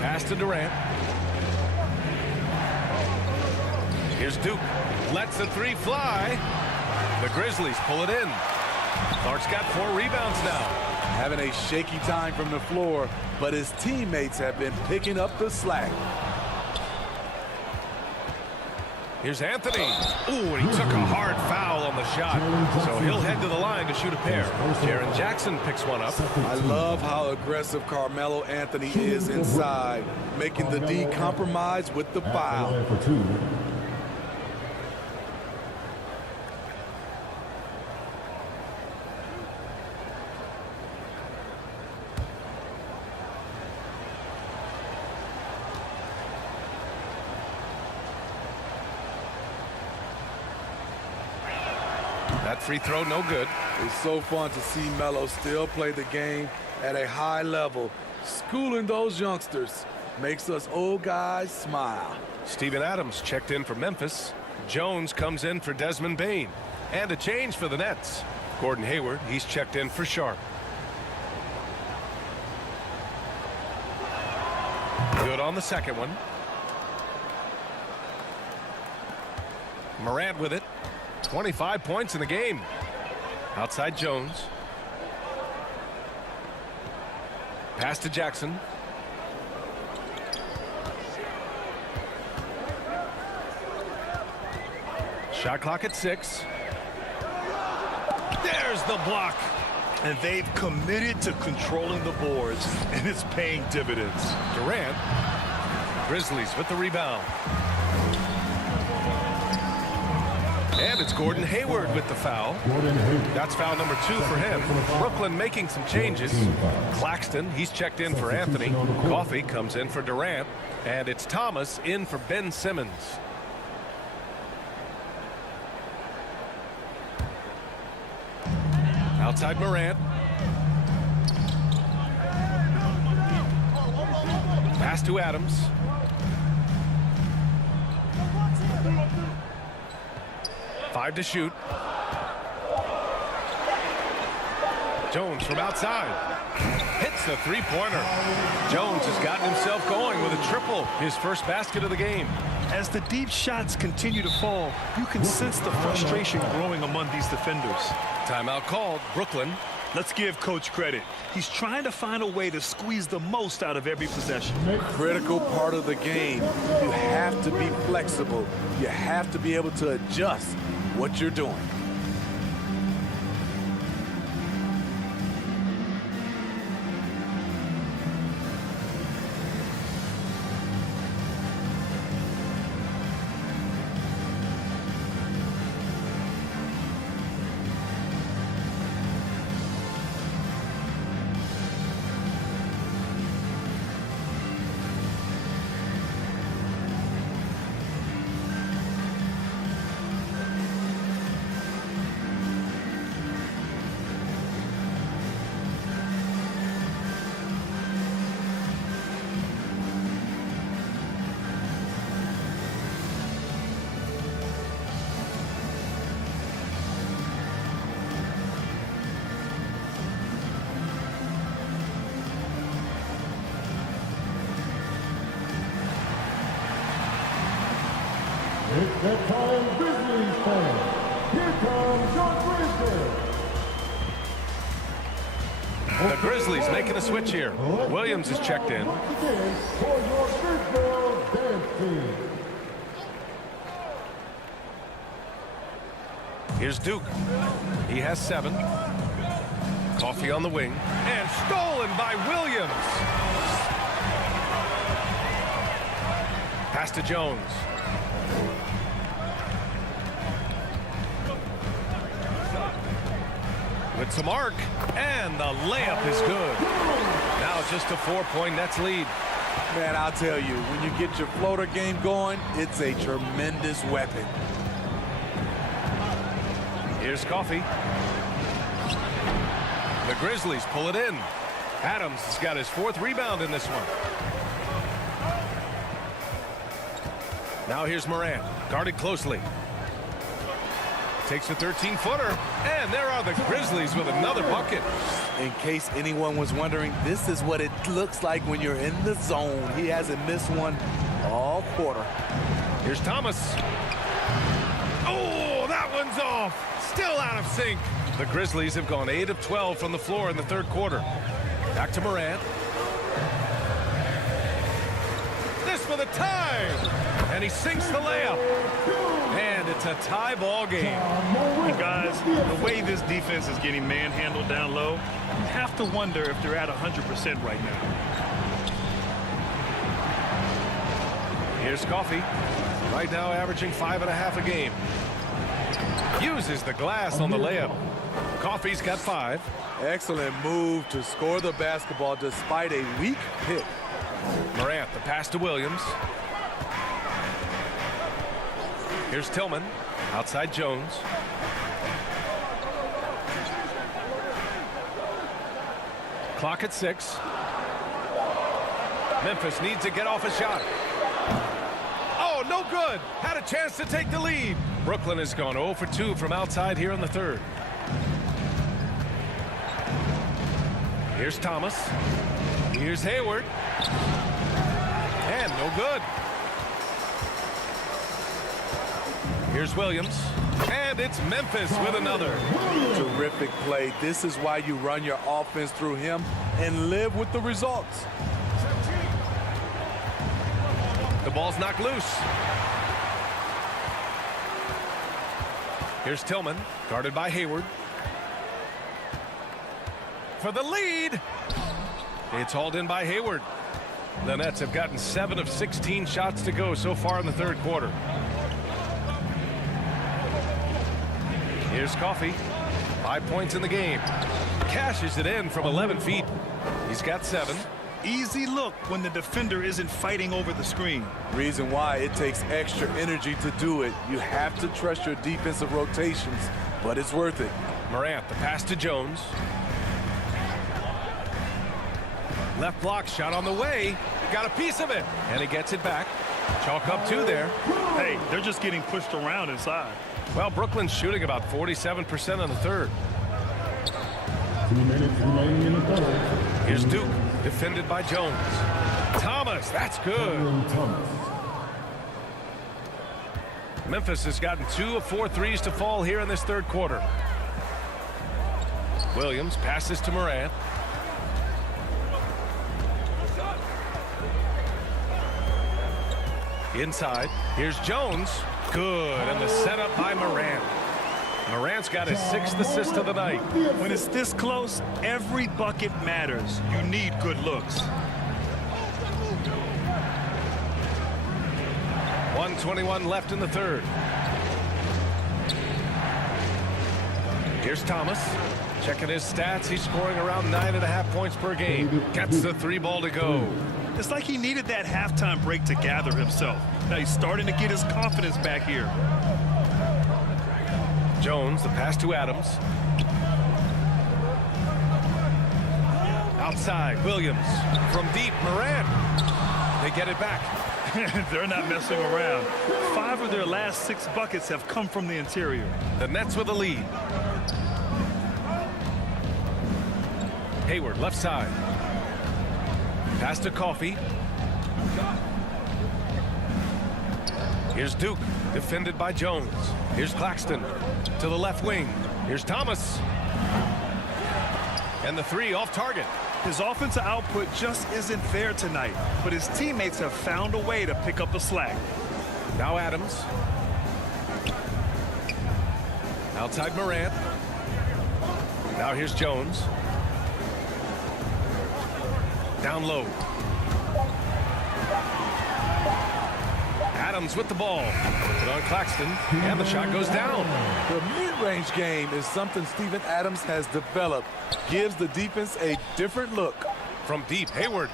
Pass to Durant. Here's Duke. Lets the 3 fly. The Grizzlies pull it in. Clark's got 4 rebounds now. Having a shaky time from the floor, but his teammates have been picking up the slack. Here's Anthony. Ooh, and he took a hard foul on the shot. So he'll head to the line to shoot a pair. Jaren Jackson picks one up. I love how aggressive Carmelo Anthony is inside, making the D compromise with the foul. That free throw, no good. It's so fun to see Melo still play the game at a high level. Schooling those youngsters makes us old guys smile. Steven Adams checked in for Memphis. Jones comes in for Desmond Bane. And a change for the Nets. Gordon Hayward, he's checked in for Sharp. Good on the second one. Morant with it. 25 points in the game. Outside Jones. Pass to Jackson. Shot clock at 6. There's the block. And they've committed to controlling the boards, and it's paying dividends. Durant. Grizzlies with the rebound. And it's Gordon Hayward with the foul. That's foul number 2 for him. Brooklyn making some changes. Claxton, he's checked in for Anthony. Coffey comes in for Durant. And it's Thomas in for Ben Simmons. Outside Morant. Pass to Adams. Five to shoot. Jones from outside. Hits the 3-pointer. Jones has gotten himself going with a triple. His first basket of the game. As the deep shots continue to fall, you can sense the frustration growing among these defenders. Timeout called. Brooklyn. Let's give Coach credit. He's trying to find a way to squeeze the most out of every possession. Critical part of the game. You have to be flexible. You have to be able to adjust what you're doing. Bedtime Grizzlies fans, here comes your Grizzlies. The Grizzlies making a switch here. Williams is checked in. Once again, for your Grizzlies dance team. Here's Duke. He has 7. Coffee on the wing. And stolen by Williams. Pass to Jones. With some arc. And the layup is good. Now just a 4-point Nets lead. Man, I'll tell you, when you get your floater game going, it's a tremendous weapon. Here's Coffee. The Grizzlies pull it in. Adams has got his 4th rebound in this one. Now here's Morant, guarded closely. Takes a 13-footer, and there are the Grizzlies with another bucket. In case anyone was wondering, this is what it looks like when you're in the zone. He hasn't missed one all quarter. Here's Thomas. Oh, that one's off. Still out of sync. The Grizzlies have gone 8 of 12 from the floor in the 3rd quarter. Back to Morant. This for the tie. And he sinks the layup. And it's a tie ball game. And guys, the way this defense is getting manhandled down low, you have to wonder if they're at 100% right now. Here's Coffee. Right now averaging 5.5 a game. Uses the glass on the layup. Coffee's got 5. Excellent move to score the basketball despite a weak pick. Morant, the pass to Williams. Here's Tillman. Outside Jones. Clock at 6. Memphis needs to get off a shot. Oh, no good. Had a chance to take the lead. Brooklyn has gone 0 for 2 from outside here in the 3rd. Here's Thomas. Here's Hayward. And no good. Here's Williams. And it's Memphis with another. Terrific play. This is why you run your offense through him and live with the results. The ball's knocked loose. Here's Tillman, guarded by Hayward. For the lead. It's hauled in by Hayward. The Nets have gotten 7 of 16 shots to go so far in the 3rd quarter. Here's Coffee. 5 points in the game. Cashes it in from 11 feet. He's got 7. Easy look when the defender isn't fighting over the screen. Reason why it takes extra energy to do it. You have to trust your defensive rotations, but it's worth it. Morant, the pass to Jones. Left block shot on the way. Got a piece of it. And he gets it back. Chalk up 2 there. Hey, they're just getting pushed around inside. Well, Brooklyn's shooting about 47% in the 3rd. 2 minutes remaining in the 3rd. Here's Duke, defended by Jones. Thomas, that's good. Thomas. Memphis has gotten 2 of 4 threes to fall here in this 3rd quarter. Williams passes to Morant. Inside, here's Jones. Good, and the setup by Morant. Morant's got his 6th assist of the night. When it's this close, every bucket matters. You need good looks. 1:21 left in the 3rd. Here's Thomas. Checking his stats, he's scoring around 9.5 points per game. Gets the 3 ball to go. It's like he needed that halftime break to gather himself. Now he's starting to get his confidence back here. Jones, the pass to Adams. Outside, Williams. From deep, Morant. They get it back. They're not messing around. 5 of their last 6 buckets have come from the interior. The Nets with the lead. Hayward, left side. Pass to Coffee. Here's Duke, defended by Jones. Here's Claxton to the left wing. Here's Thomas. And the three off target. His offensive output just isn't there tonight, but his teammates have found a way to pick up the slack. Now Adams. Outside Morant. Now here's Jones. Down low. Adams with the ball. Put on Claxton, and the shot goes down. The mid-range game is something Steven Adams has developed. Gives the defense a different look. From deep, Hayward.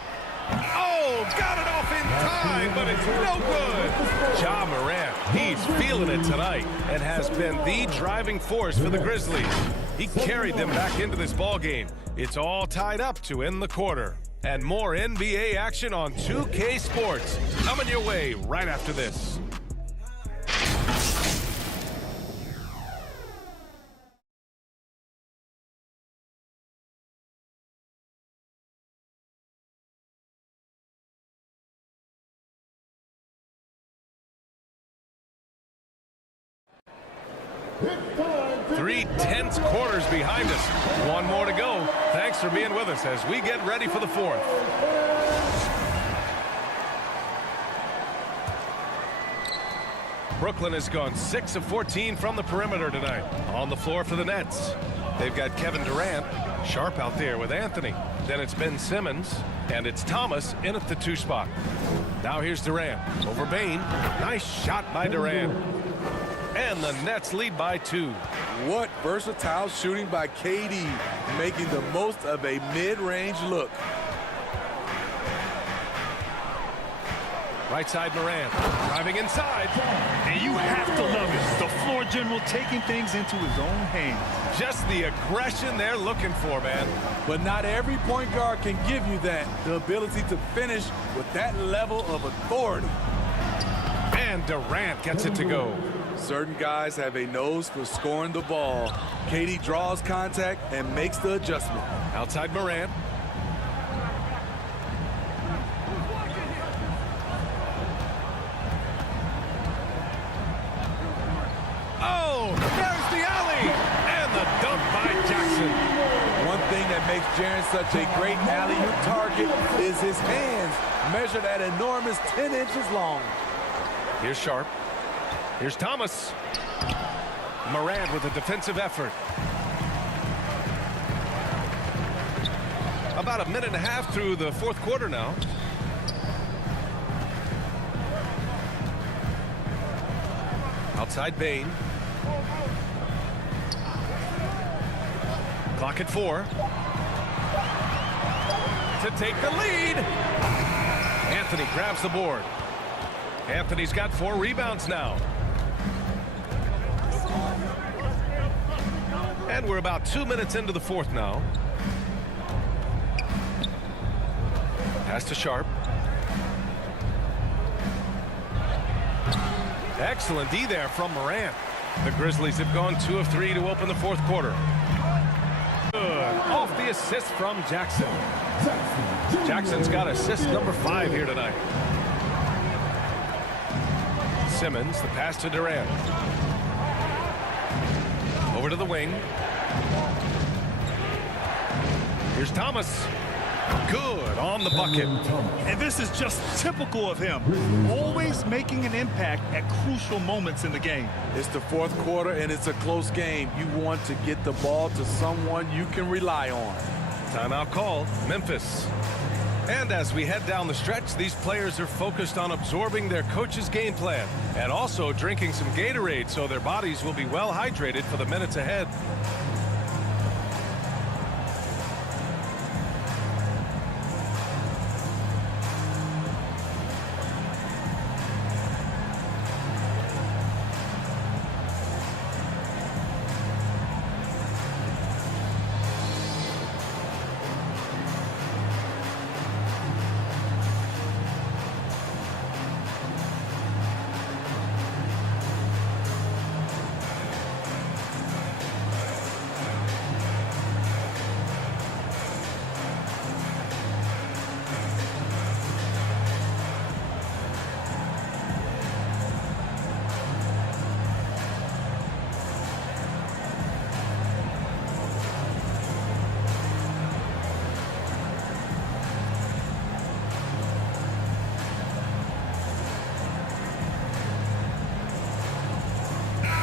Oh, got it off in time, but it's no good. Ja Morant, he's feeling it tonight and has been the driving force for the Grizzlies. He carried them back into this ball game. It's all tied up to end the quarter. And more NBA action on 2K Sports coming your way right after this. Three tense quarters behind us. One more to go. Thanks for being with us as we get ready for the fourth. Brooklyn has gone 6 of 14 from the perimeter tonight. On the floor for the Nets, they've got Kevin Durant, Sharp out there with Anthony. Then it's Ben Simmons, and it's Thomas in at the 2 spot. Now here's Durant over Bane. Nice shot by Durant. And the Nets lead by 2. What versatile shooting by KD, making the most of a mid-range look. Right side Morant, driving inside. And you have to love it. The floor general taking things into his own hands. Just the aggression they're looking for, man. But not every point guard can give you that. The ability to finish with that level of authority. And Durant gets it to go. Certain guys have a nose for scoring the ball. KD draws contact and makes the adjustment. Outside Morant. Oh, there's the alley. And the dunk by Jackson. One thing that makes Jaren such a great alley-oop target is his hands, measured at enormous 10 inches long. Here's Sharp. Here's Thomas. Morant with a defensive effort. About a minute and a half through the fourth quarter now. Outside Bane. Clock at 4. To take the lead. Anthony grabs the board. Anthony's got 4 rebounds now. And we're about 2 minutes into the fourth now. Pass to Sharp. Excellent D there from Morant. The Grizzlies have gone 2 of 3 to open the fourth quarter. Good. Off the assist from Jackson. Jackson's got assist number 5 here tonight. Simmons, the pass to Durant. Over to the wing. Here's Thomas. Good on the bucket. And this is just typical of him. Always making an impact at crucial moments in the game. It's the fourth quarter, and it's a close game. You want to get the ball to someone you can rely on. Timeout call, Memphis. And as we head down the stretch, these players are focused on absorbing their coach's game plan and also drinking some Gatorade so their bodies will be well hydrated for the minutes ahead.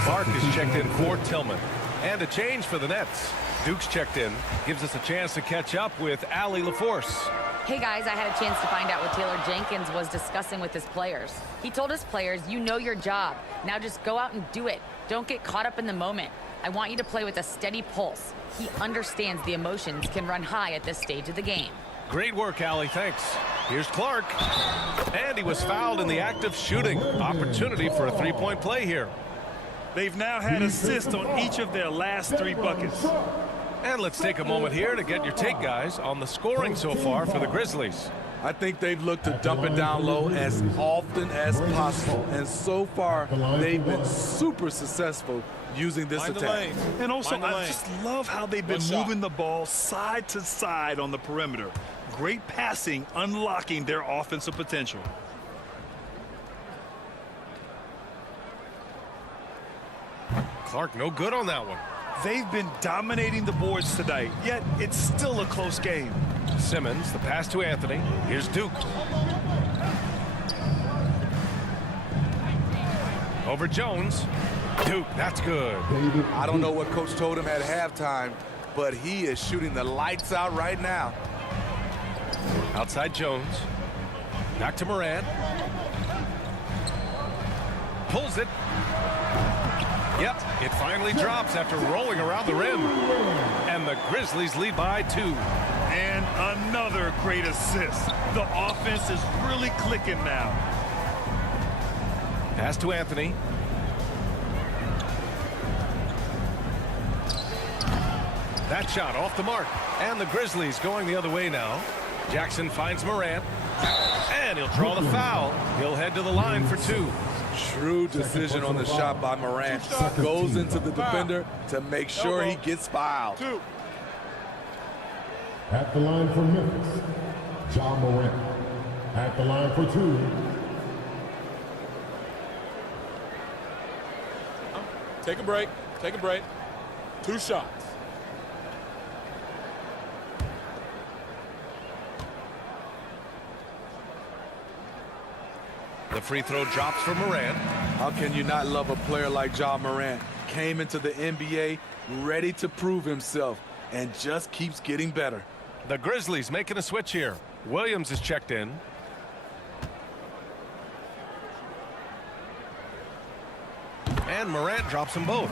Clark is checked in for Tillman. And a change for the Nets. Duke's checked in. Gives us a chance to catch up with Allie LaForce. Hey guys, I had a chance to find out what Taylor Jenkins was discussing with his players. He told his players, you know your job. Now just go out and do it. Don't get caught up in the moment. I want you to play with a steady pulse. He understands the emotions can run high at this stage of the game. Great work, Allie. Thanks. Here's Clark. And he was fouled in the act of shooting. Opportunity for a three-point play here. They've now had assists on each of their last 3 buckets. And let's take a moment here to get your take, guys, on the scoring so far for the Grizzlies. I think they've looked to dump it down low as often as possible. And so far, they've been super successful using this attack. And also, I just love how they've been moving the ball side to side on the perimeter. Great passing, unlocking their offensive potential. Clark, no good on that one. They've been dominating the boards tonight, yet it's still a close game. Simmons, the pass to Anthony. Here's Duke. Over Jones. Duke, that's good. I don't know what Coach told him at halftime, but he is shooting the lights out right now. Outside Jones. Back to Morant. Pulls it. Yep, it finally drops after rolling around the rim. And the Grizzlies lead by 2. And another great assist. The offense is really clicking now. Pass to Anthony. That shot off the mark. And the Grizzlies going the other way now. Jackson finds Morant. And he'll draw the foul. He'll head to the line for 2. True decision on the shot by Morant. Goes into the defender to make sure he gets fouled. At the line for Memphis, Ja Morant. At the line for 2. Take a break. Take a break. 2 shots. The free throw drops for Morant. How can you not love a player like Ja Morant? Came into the NBA ready to prove himself and just keeps getting better. The Grizzlies making a switch here. Williams is checked in. And Morant drops them both.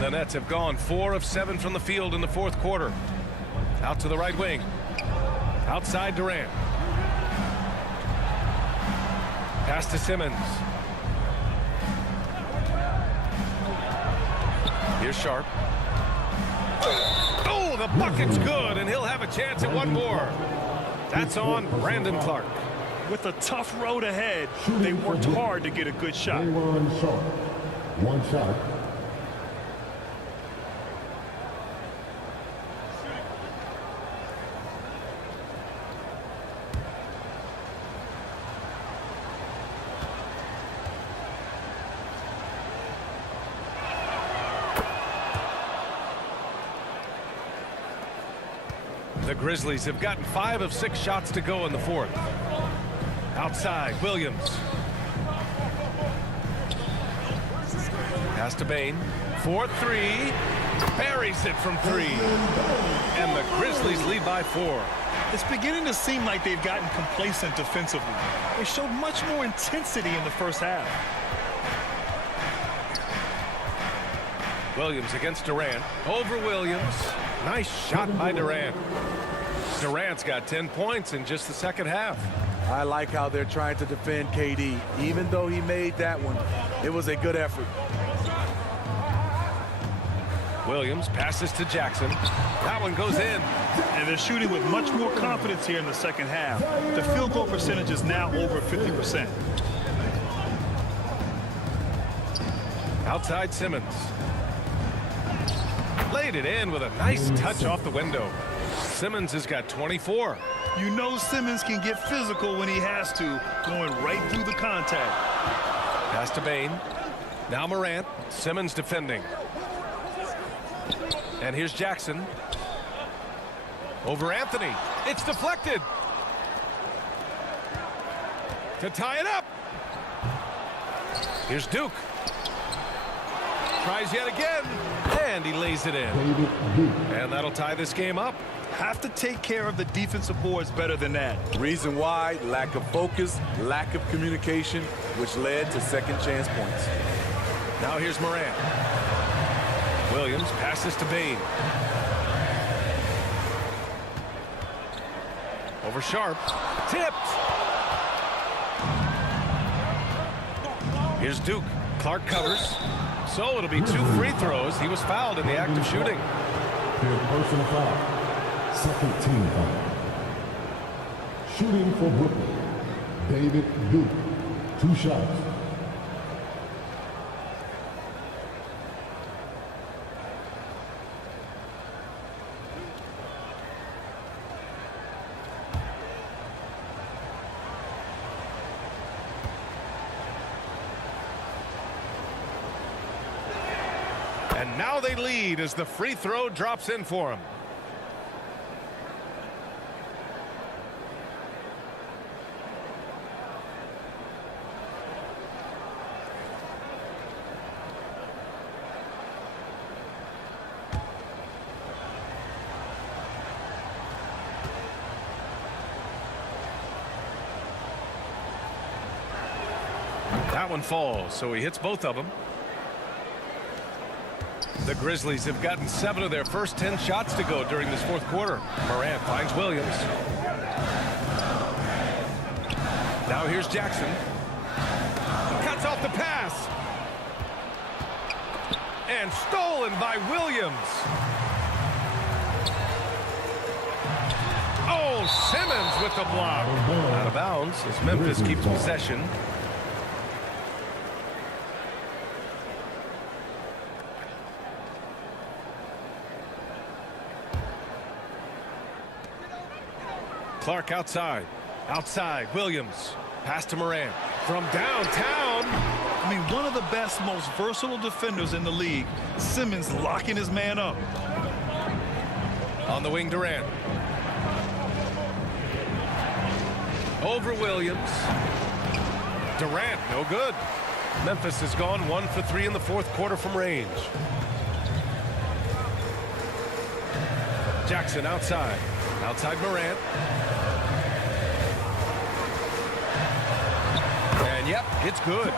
The Nets have gone 4 of 7 from the field in the 4th quarter. Out to the right wing. Outside Durant. Pass to Simmons. Here's Sharp. Oh, the bucket's good, and he'll have a chance at one more. That's on Brandon Clark. With a tough road ahead, they worked hard to get a good shot. Sharp. 1 shot. The Grizzlies have gotten 5 of 6 shots to go in the 4th. Outside, Williams. Pass to Bain. 4-3. Buries it from 3. And the Grizzlies lead by 4. It's beginning to seem like they've gotten complacent defensively. They showed much more intensity in the first half. Williams against Durant. Over Williams. Nice shot by Durant. Durant's got 10 points in just the 2nd half. I like how they're trying to defend KD. Even though he made that one, it was a good effort. Williams passes to Jackson. That one goes in. And they're shooting with much more confidence here in the 2nd half. The field goal percentage is now over 50%. Outside Simmons. Laid it in with a nice touch off the window. Simmons has got 24. You know Simmons can get physical when he has to, going right through the contact. Pass to Bain. Now Morant. Simmons defending. And here's Jackson. Over Anthony. It's deflected. To tie it up. Here's Duke. Tries yet again, and he lays it in. David Duke. And that'll tie this game up. Have to take care of the defensive boards better than that. Reason why: lack of focus, lack of communication, which led to second chance points. Now here's Morant. Williams passes to Bain. Over Sharp. Tipped. Here's Duke. Clark covers. So it'll be 2 free throws. He was fouled in the act of shooting. Third personal foul. Second team foul. Shooting for Brooklyn. David Duke. 2 shots. And now they lead as the free throw drops in for him. That one falls, so he hits both of them. The Grizzlies have gotten 7 of their first 10 shots to go during this fourth quarter. Morant finds Williams. Now here's Jackson. Cuts off the pass. And stolen by Williams. Oh, Simmons with the block. Out of bounds as Memphis keeps possession. Clark outside. Outside. Williams. Pass to Morant. From downtown. I mean, one of the best, most versatile defenders in the league. Simmons locking his man up. On the wing, Durant. Over Williams. Durant, no good. Memphis has gone 1 for 3 in the fourth quarter from range. Jackson outside. Outside Morant. And yep, it's good.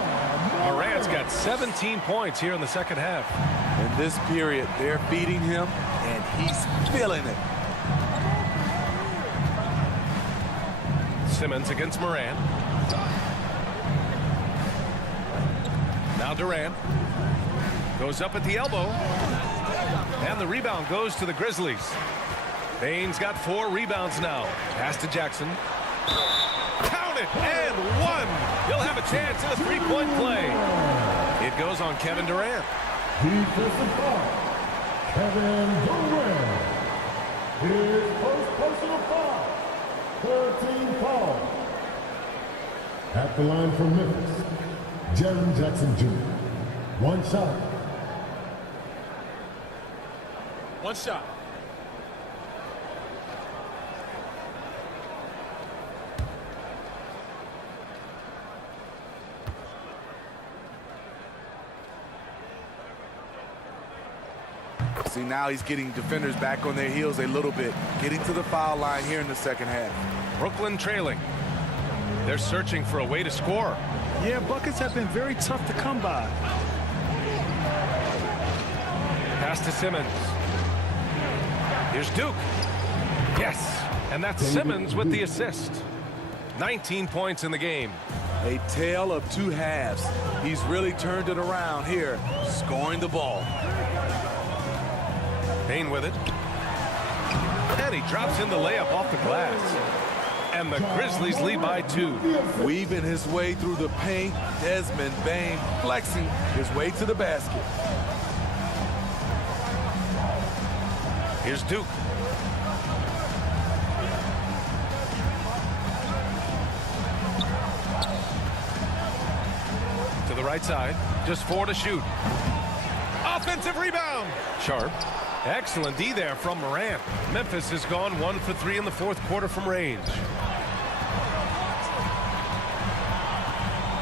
Morant's got 17 points here in the second half. In this period, they're feeding him, and he's feeling it. Simmons against Morant. Now Durant. Goes up at the elbow. And the rebound goes to the Grizzlies. Bain's got 4 rebounds now. Pass to Jackson. Count it, and 1. He'll have a chance in a 3-point play. It goes on Kevin Durant. Defensive foul. Kevin Durant. His first personal foul. 13 foul. At the line for Memphis, Jaren Jackson Jr. 1 shot. 1 shot. See, now he's getting defenders back on their heels a little bit, getting to the foul line here in the second half. Brooklyn trailing. They're searching for a way to score. Yeah, buckets have been very tough to come by. Pass to Simmons. Here's Duke. Yes, and that's Simmons with the assist. 19 points in the game. A tale of 2 halves. He's really turned it around here, scoring the ball. Bain with it. And he drops in the layup off the glass. And the Grizzlies lead by 2. Weaving his way through the paint, Desmond Bain flexing his way to the basket. Here's Duke. To the right side. Just 4 to shoot. Offensive rebound. Sharp. Excellent D there from Morant. Memphis has gone 1 for 3 in the fourth quarter from range.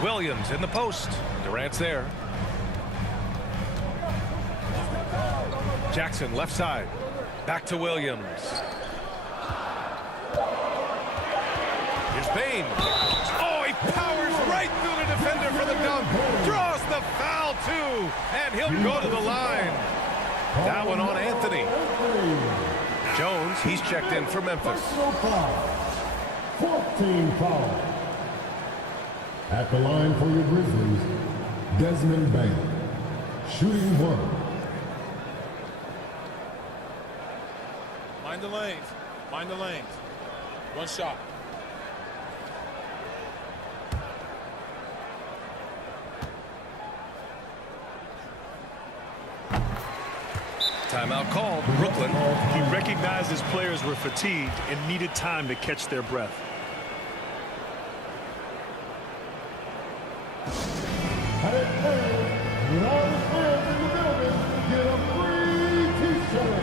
Williams in the post. Durant's there. Jackson left side. Back to Williams. Here's Bain. Oh, he powers right through the defender for the dunk. Draws the foul, too. And he'll go to the line. That one on Anthony. Jones, he's checked in for Memphis. 14 foul. At the line for your Grizzlies, Desmond Bain. Shooting 1. Mind the lanes. Mind the lanes. One shot. Timeout called. Brooklyn. He recognized his players were fatigued and needed time to catch their breath. Hey, with all the fans in the building, get a free t-shirt.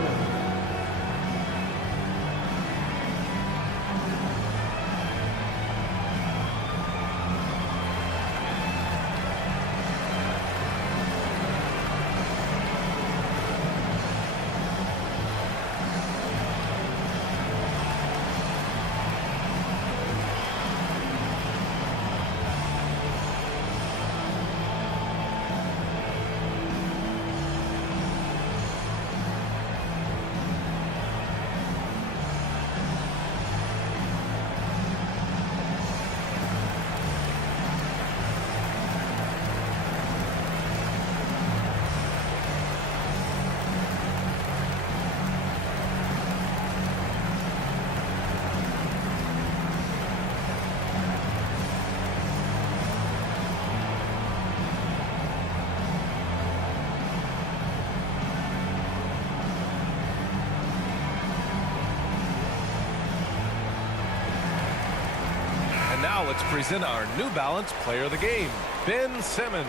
Now let's present our New Balance Player of the Game, Ben Simmons.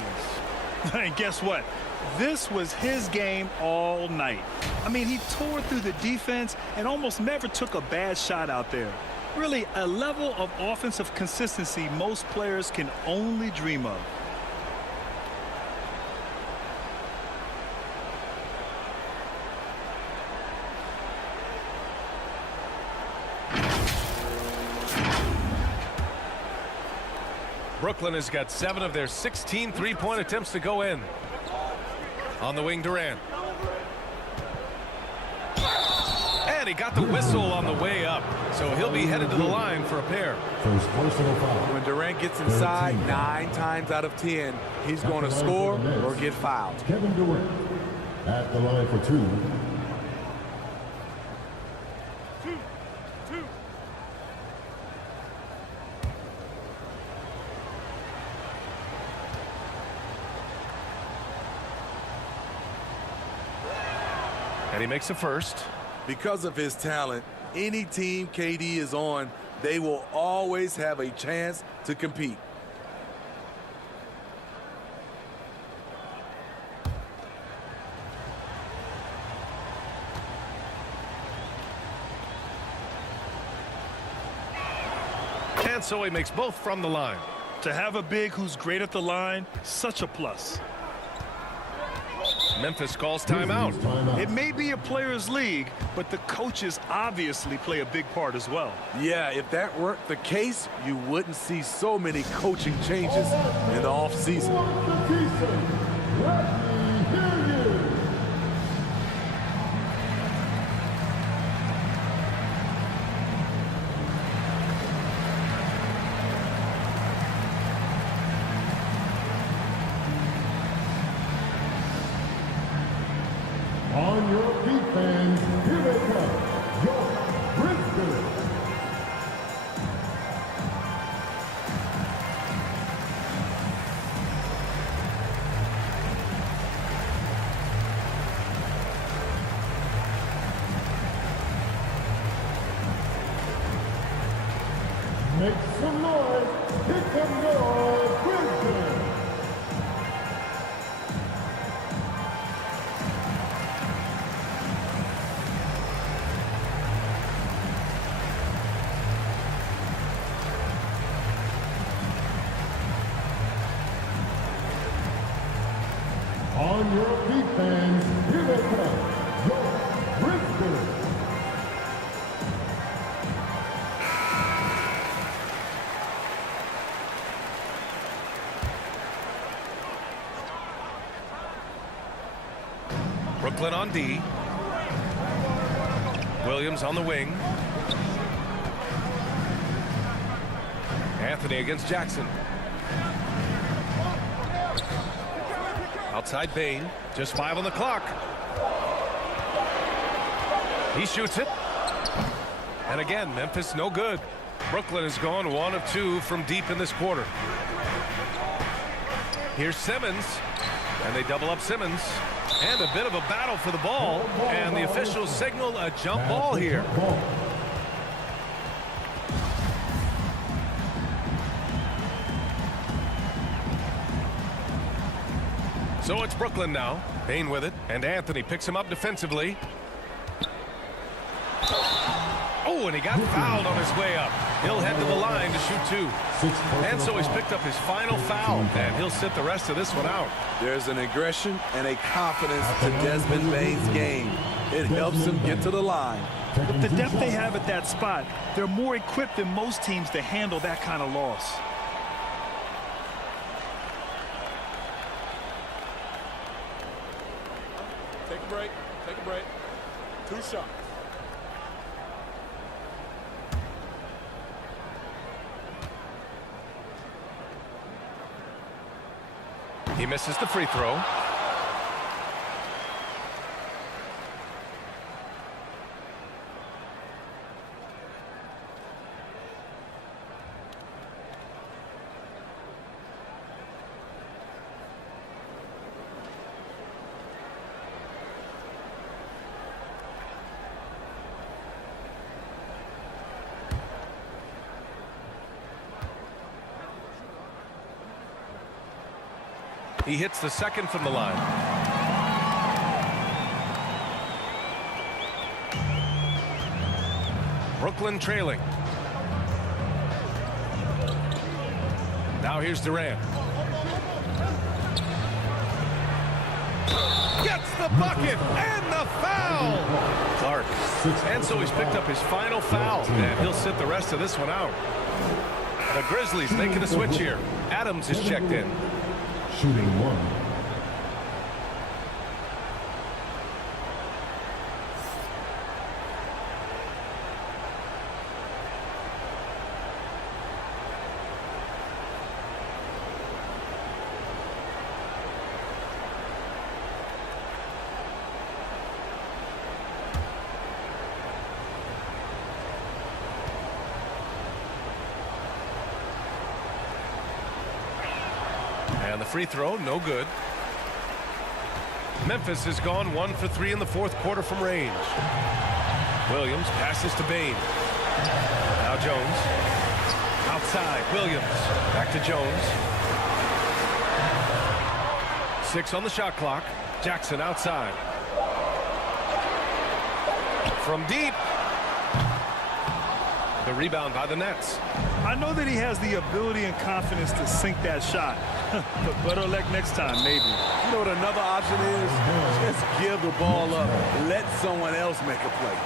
And guess what? This was his game all night. I mean, he tore through the defense and almost never took a bad shot out there. Really, a level of offensive consistency most players can only dream of. Brooklyn has got 7 of their 16 three-point attempts to go in. On the wing, Durant. And he got the whistle on the way up, so he'll be headed to the line for a pair. First personal foul. When Durant gets inside 9 times out of 10, he's going to score or get fouled. Kevin Durant at the line for 2. And he makes a first. Because of his talent, any team KD is on, they will always have a chance to compete. And so he makes both from the line. To have a big who's great at the line, such a plus. Memphis calls timeout. It may be a players' league, but the coaches obviously play a big part as well. Yeah, if that weren't the case, you wouldn't see so many coaching changes in the offseason. On your feet, fans, here they come, your Grizzlies. Make some noise. Here come your Grizzlies. On your feet, fans, here they come, your Grizzlies. Brooklyn on D. Williams on the wing. Anthony against Jackson. Outside Bain. Just 5 on the clock. He shoots it. And again, Memphis no good. Brooklyn has gone 1 of 2 from deep in this quarter. Here's Simmons. And they double up Simmons. And a bit of a battle for the ball. And the officials signal a jump ball here. So it's Brooklyn now. Bain with it. And Anthony picks him up defensively. Oh, and he got fouled on his way up. He'll head to the line to shoot 2. And so he's picked up his final foul. And he'll sit the rest of this one out. There's an aggression and a confidence to Desmond Bain's game. It helps him get to the line. With the depth they have at that spot, they're more equipped than most teams to handle that kind of loss. Take a break. Take a break. 2 shots. He misses the free throw. He hits the second from the line. Brooklyn trailing. Now here's Durant. Gets the bucket and the foul. Clark. And so he's picked up his final foul, and he'll sit the rest of this one out. The Grizzlies making a switch here. Adams is checked in. Shooting 1. And the free throw, no good. Memphis has gone 1 for 3 in the 4th quarter from range. Williams passes to Bain. Now Jones. Outside, Williams. Back to Jones. 6 on the shot clock. Jackson outside. From deep. The rebound by the Nets. I know that he has the ability and confidence to sink that shot. But better luck next time, maybe. You know what another option is? Just give the ball up. Let someone else make a play.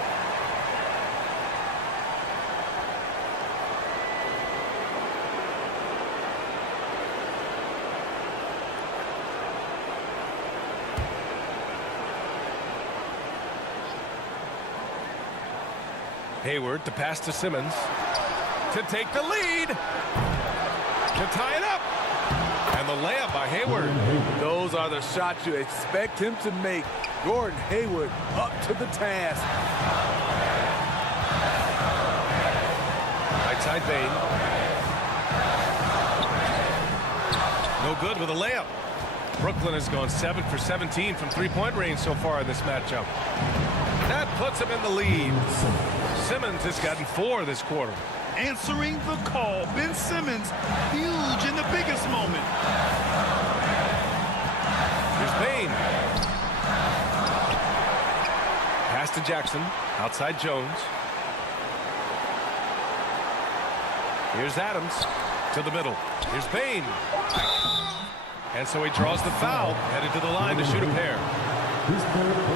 Hayward to pass to Simmons. To take the lead. To tie it up. And the layup by Hayward. Those are the shots you expect him to make. Gordon Hayward up to the task. Right side Bain. No good with a layup. Brooklyn has gone 7 for 17 from 3-point range so far in this matchup. That puts him in the lead. Simmons has gotten 4 this quarter. Answering the call, Ben Simmons, huge in the biggest moment. Here's Bain. Pass to Jackson. Outside Jones. Here's Adams to the middle. Here's Bain. And so he draws the foul, headed to the line to shoot a pair.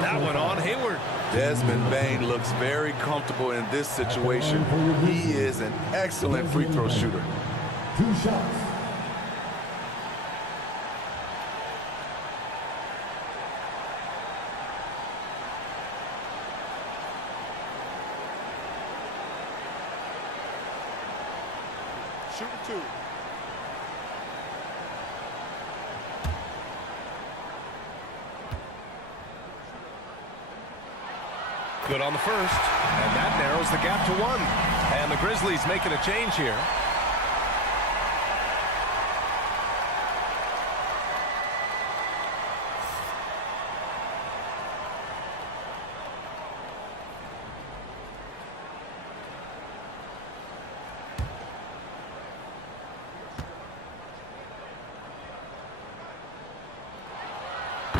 That one on Hayward. Desmond Bane looks very comfortable in this situation. He is an excellent free throw shooter. 2 shots. Shooting 2. Good on the first, and that narrows the gap to 1. And the Grizzlies making a change here.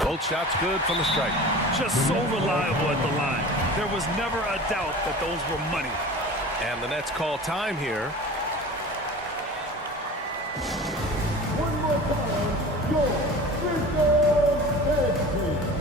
Both shots good from the stripe. Just so reliable at the line. There was never a doubt that those were money. And the Nets call time here. One more time, your Grizzlies team.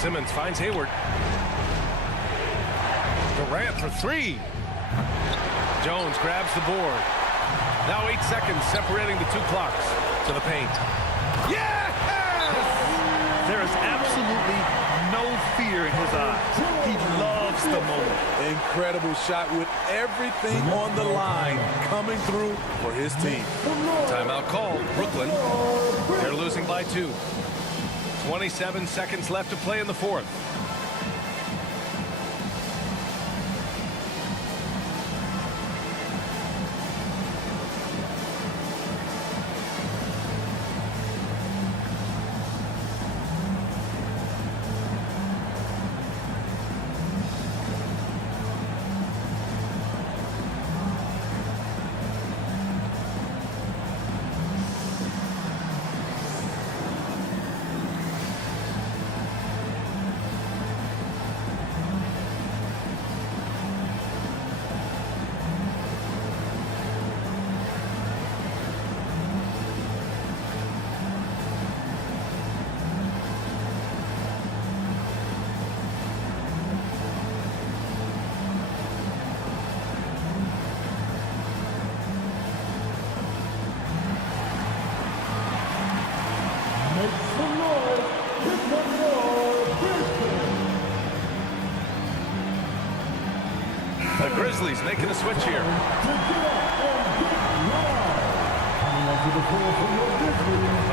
Simmons finds Hayward. Durant for 3. Jones grabs the board. Now 8 seconds separating the 2 clocks to the paint. Yes! There is absolutely no fear in his eyes. He loves the moment. Incredible shot with everything on the line coming through for his team. Timeout call. Brooklyn. They're losing by 2. 27 seconds left to play in the 4th. The Grizzlies making a switch here.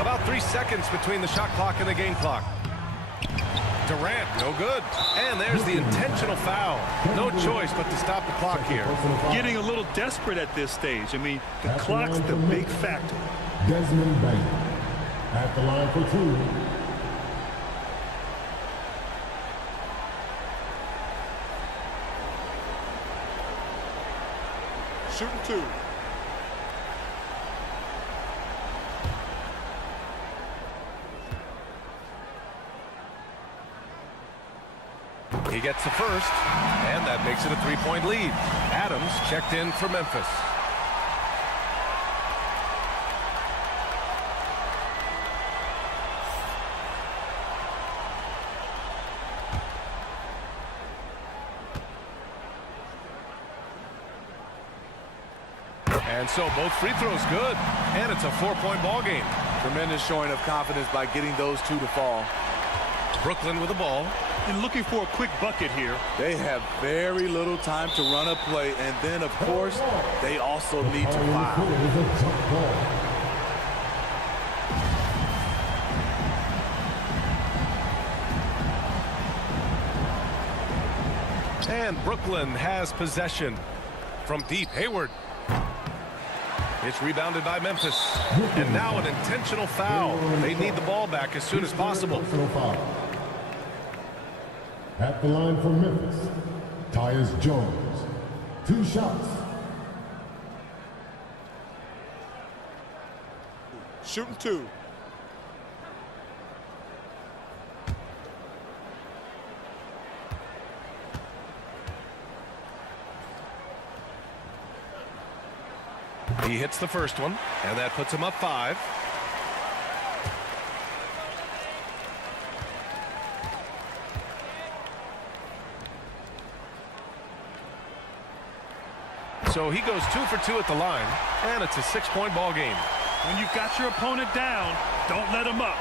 About 3 seconds between the shot clock and the game clock. Durant, no good. And there's the intentional foul. No choice but to stop the clock here. Getting a little desperate at this stage. I mean, the clock's the big factor. Desmond Bane at the line for 2. Shooting 2. He gets the first, and that makes it a 3-point lead. Adams checked in for Memphis. And so both free throws good. And it's a 4-point ball game. Tremendous showing of confidence by getting those two to fall. Brooklyn with the ball. And looking for a quick bucket here. They have very little time to run a play, and then, of course, they also need to foul. And Brooklyn has possession from deep. Hayward. It's rebounded by Memphis. And now an intentional foul. They need the ball back as soon as possible. At the line for Memphis, Tyus Jones. 2 shots. Shooting 2. He hits the first one, and that puts him up 5. So he goes 2 for 2 at the line, and it's a 6-point ball game. When you've got your opponent down, don't let him up.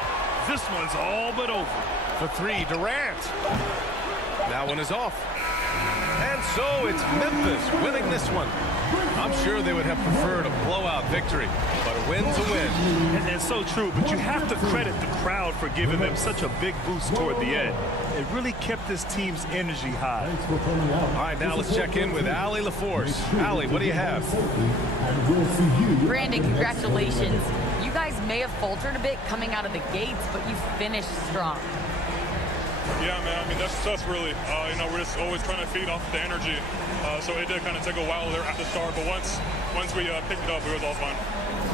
This one's all but over. For 3, Durant. That one is off. And so it's Memphis winning this one. I'm sure they would have preferred a blowout victory, but a win's a win. And so true, but you have to credit the crowd for giving them such a big boost toward the end. It really kept this team's energy high. All right, now let's check in with Allie LaForce. Allie, what do you have? Brandon, congratulations. You guys may have faltered a bit coming out of the gates, but you finished strong. Yeah, man, I mean, that's us really. You know, we're just always trying to feed off the energy. So it did kind of take a while there at the start, but once we picked it up, it was all fun.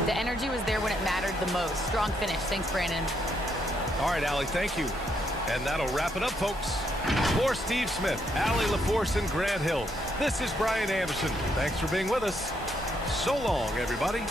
The energy was there when it mattered the most. Strong finish. Thanks, Brandon. All right, Allie, thank you. And that'll wrap it up, folks. For Steve Smith, Allie LaForce, and Grant Hill, this is Brian Anderson. Thanks for being with us. So long, everybody.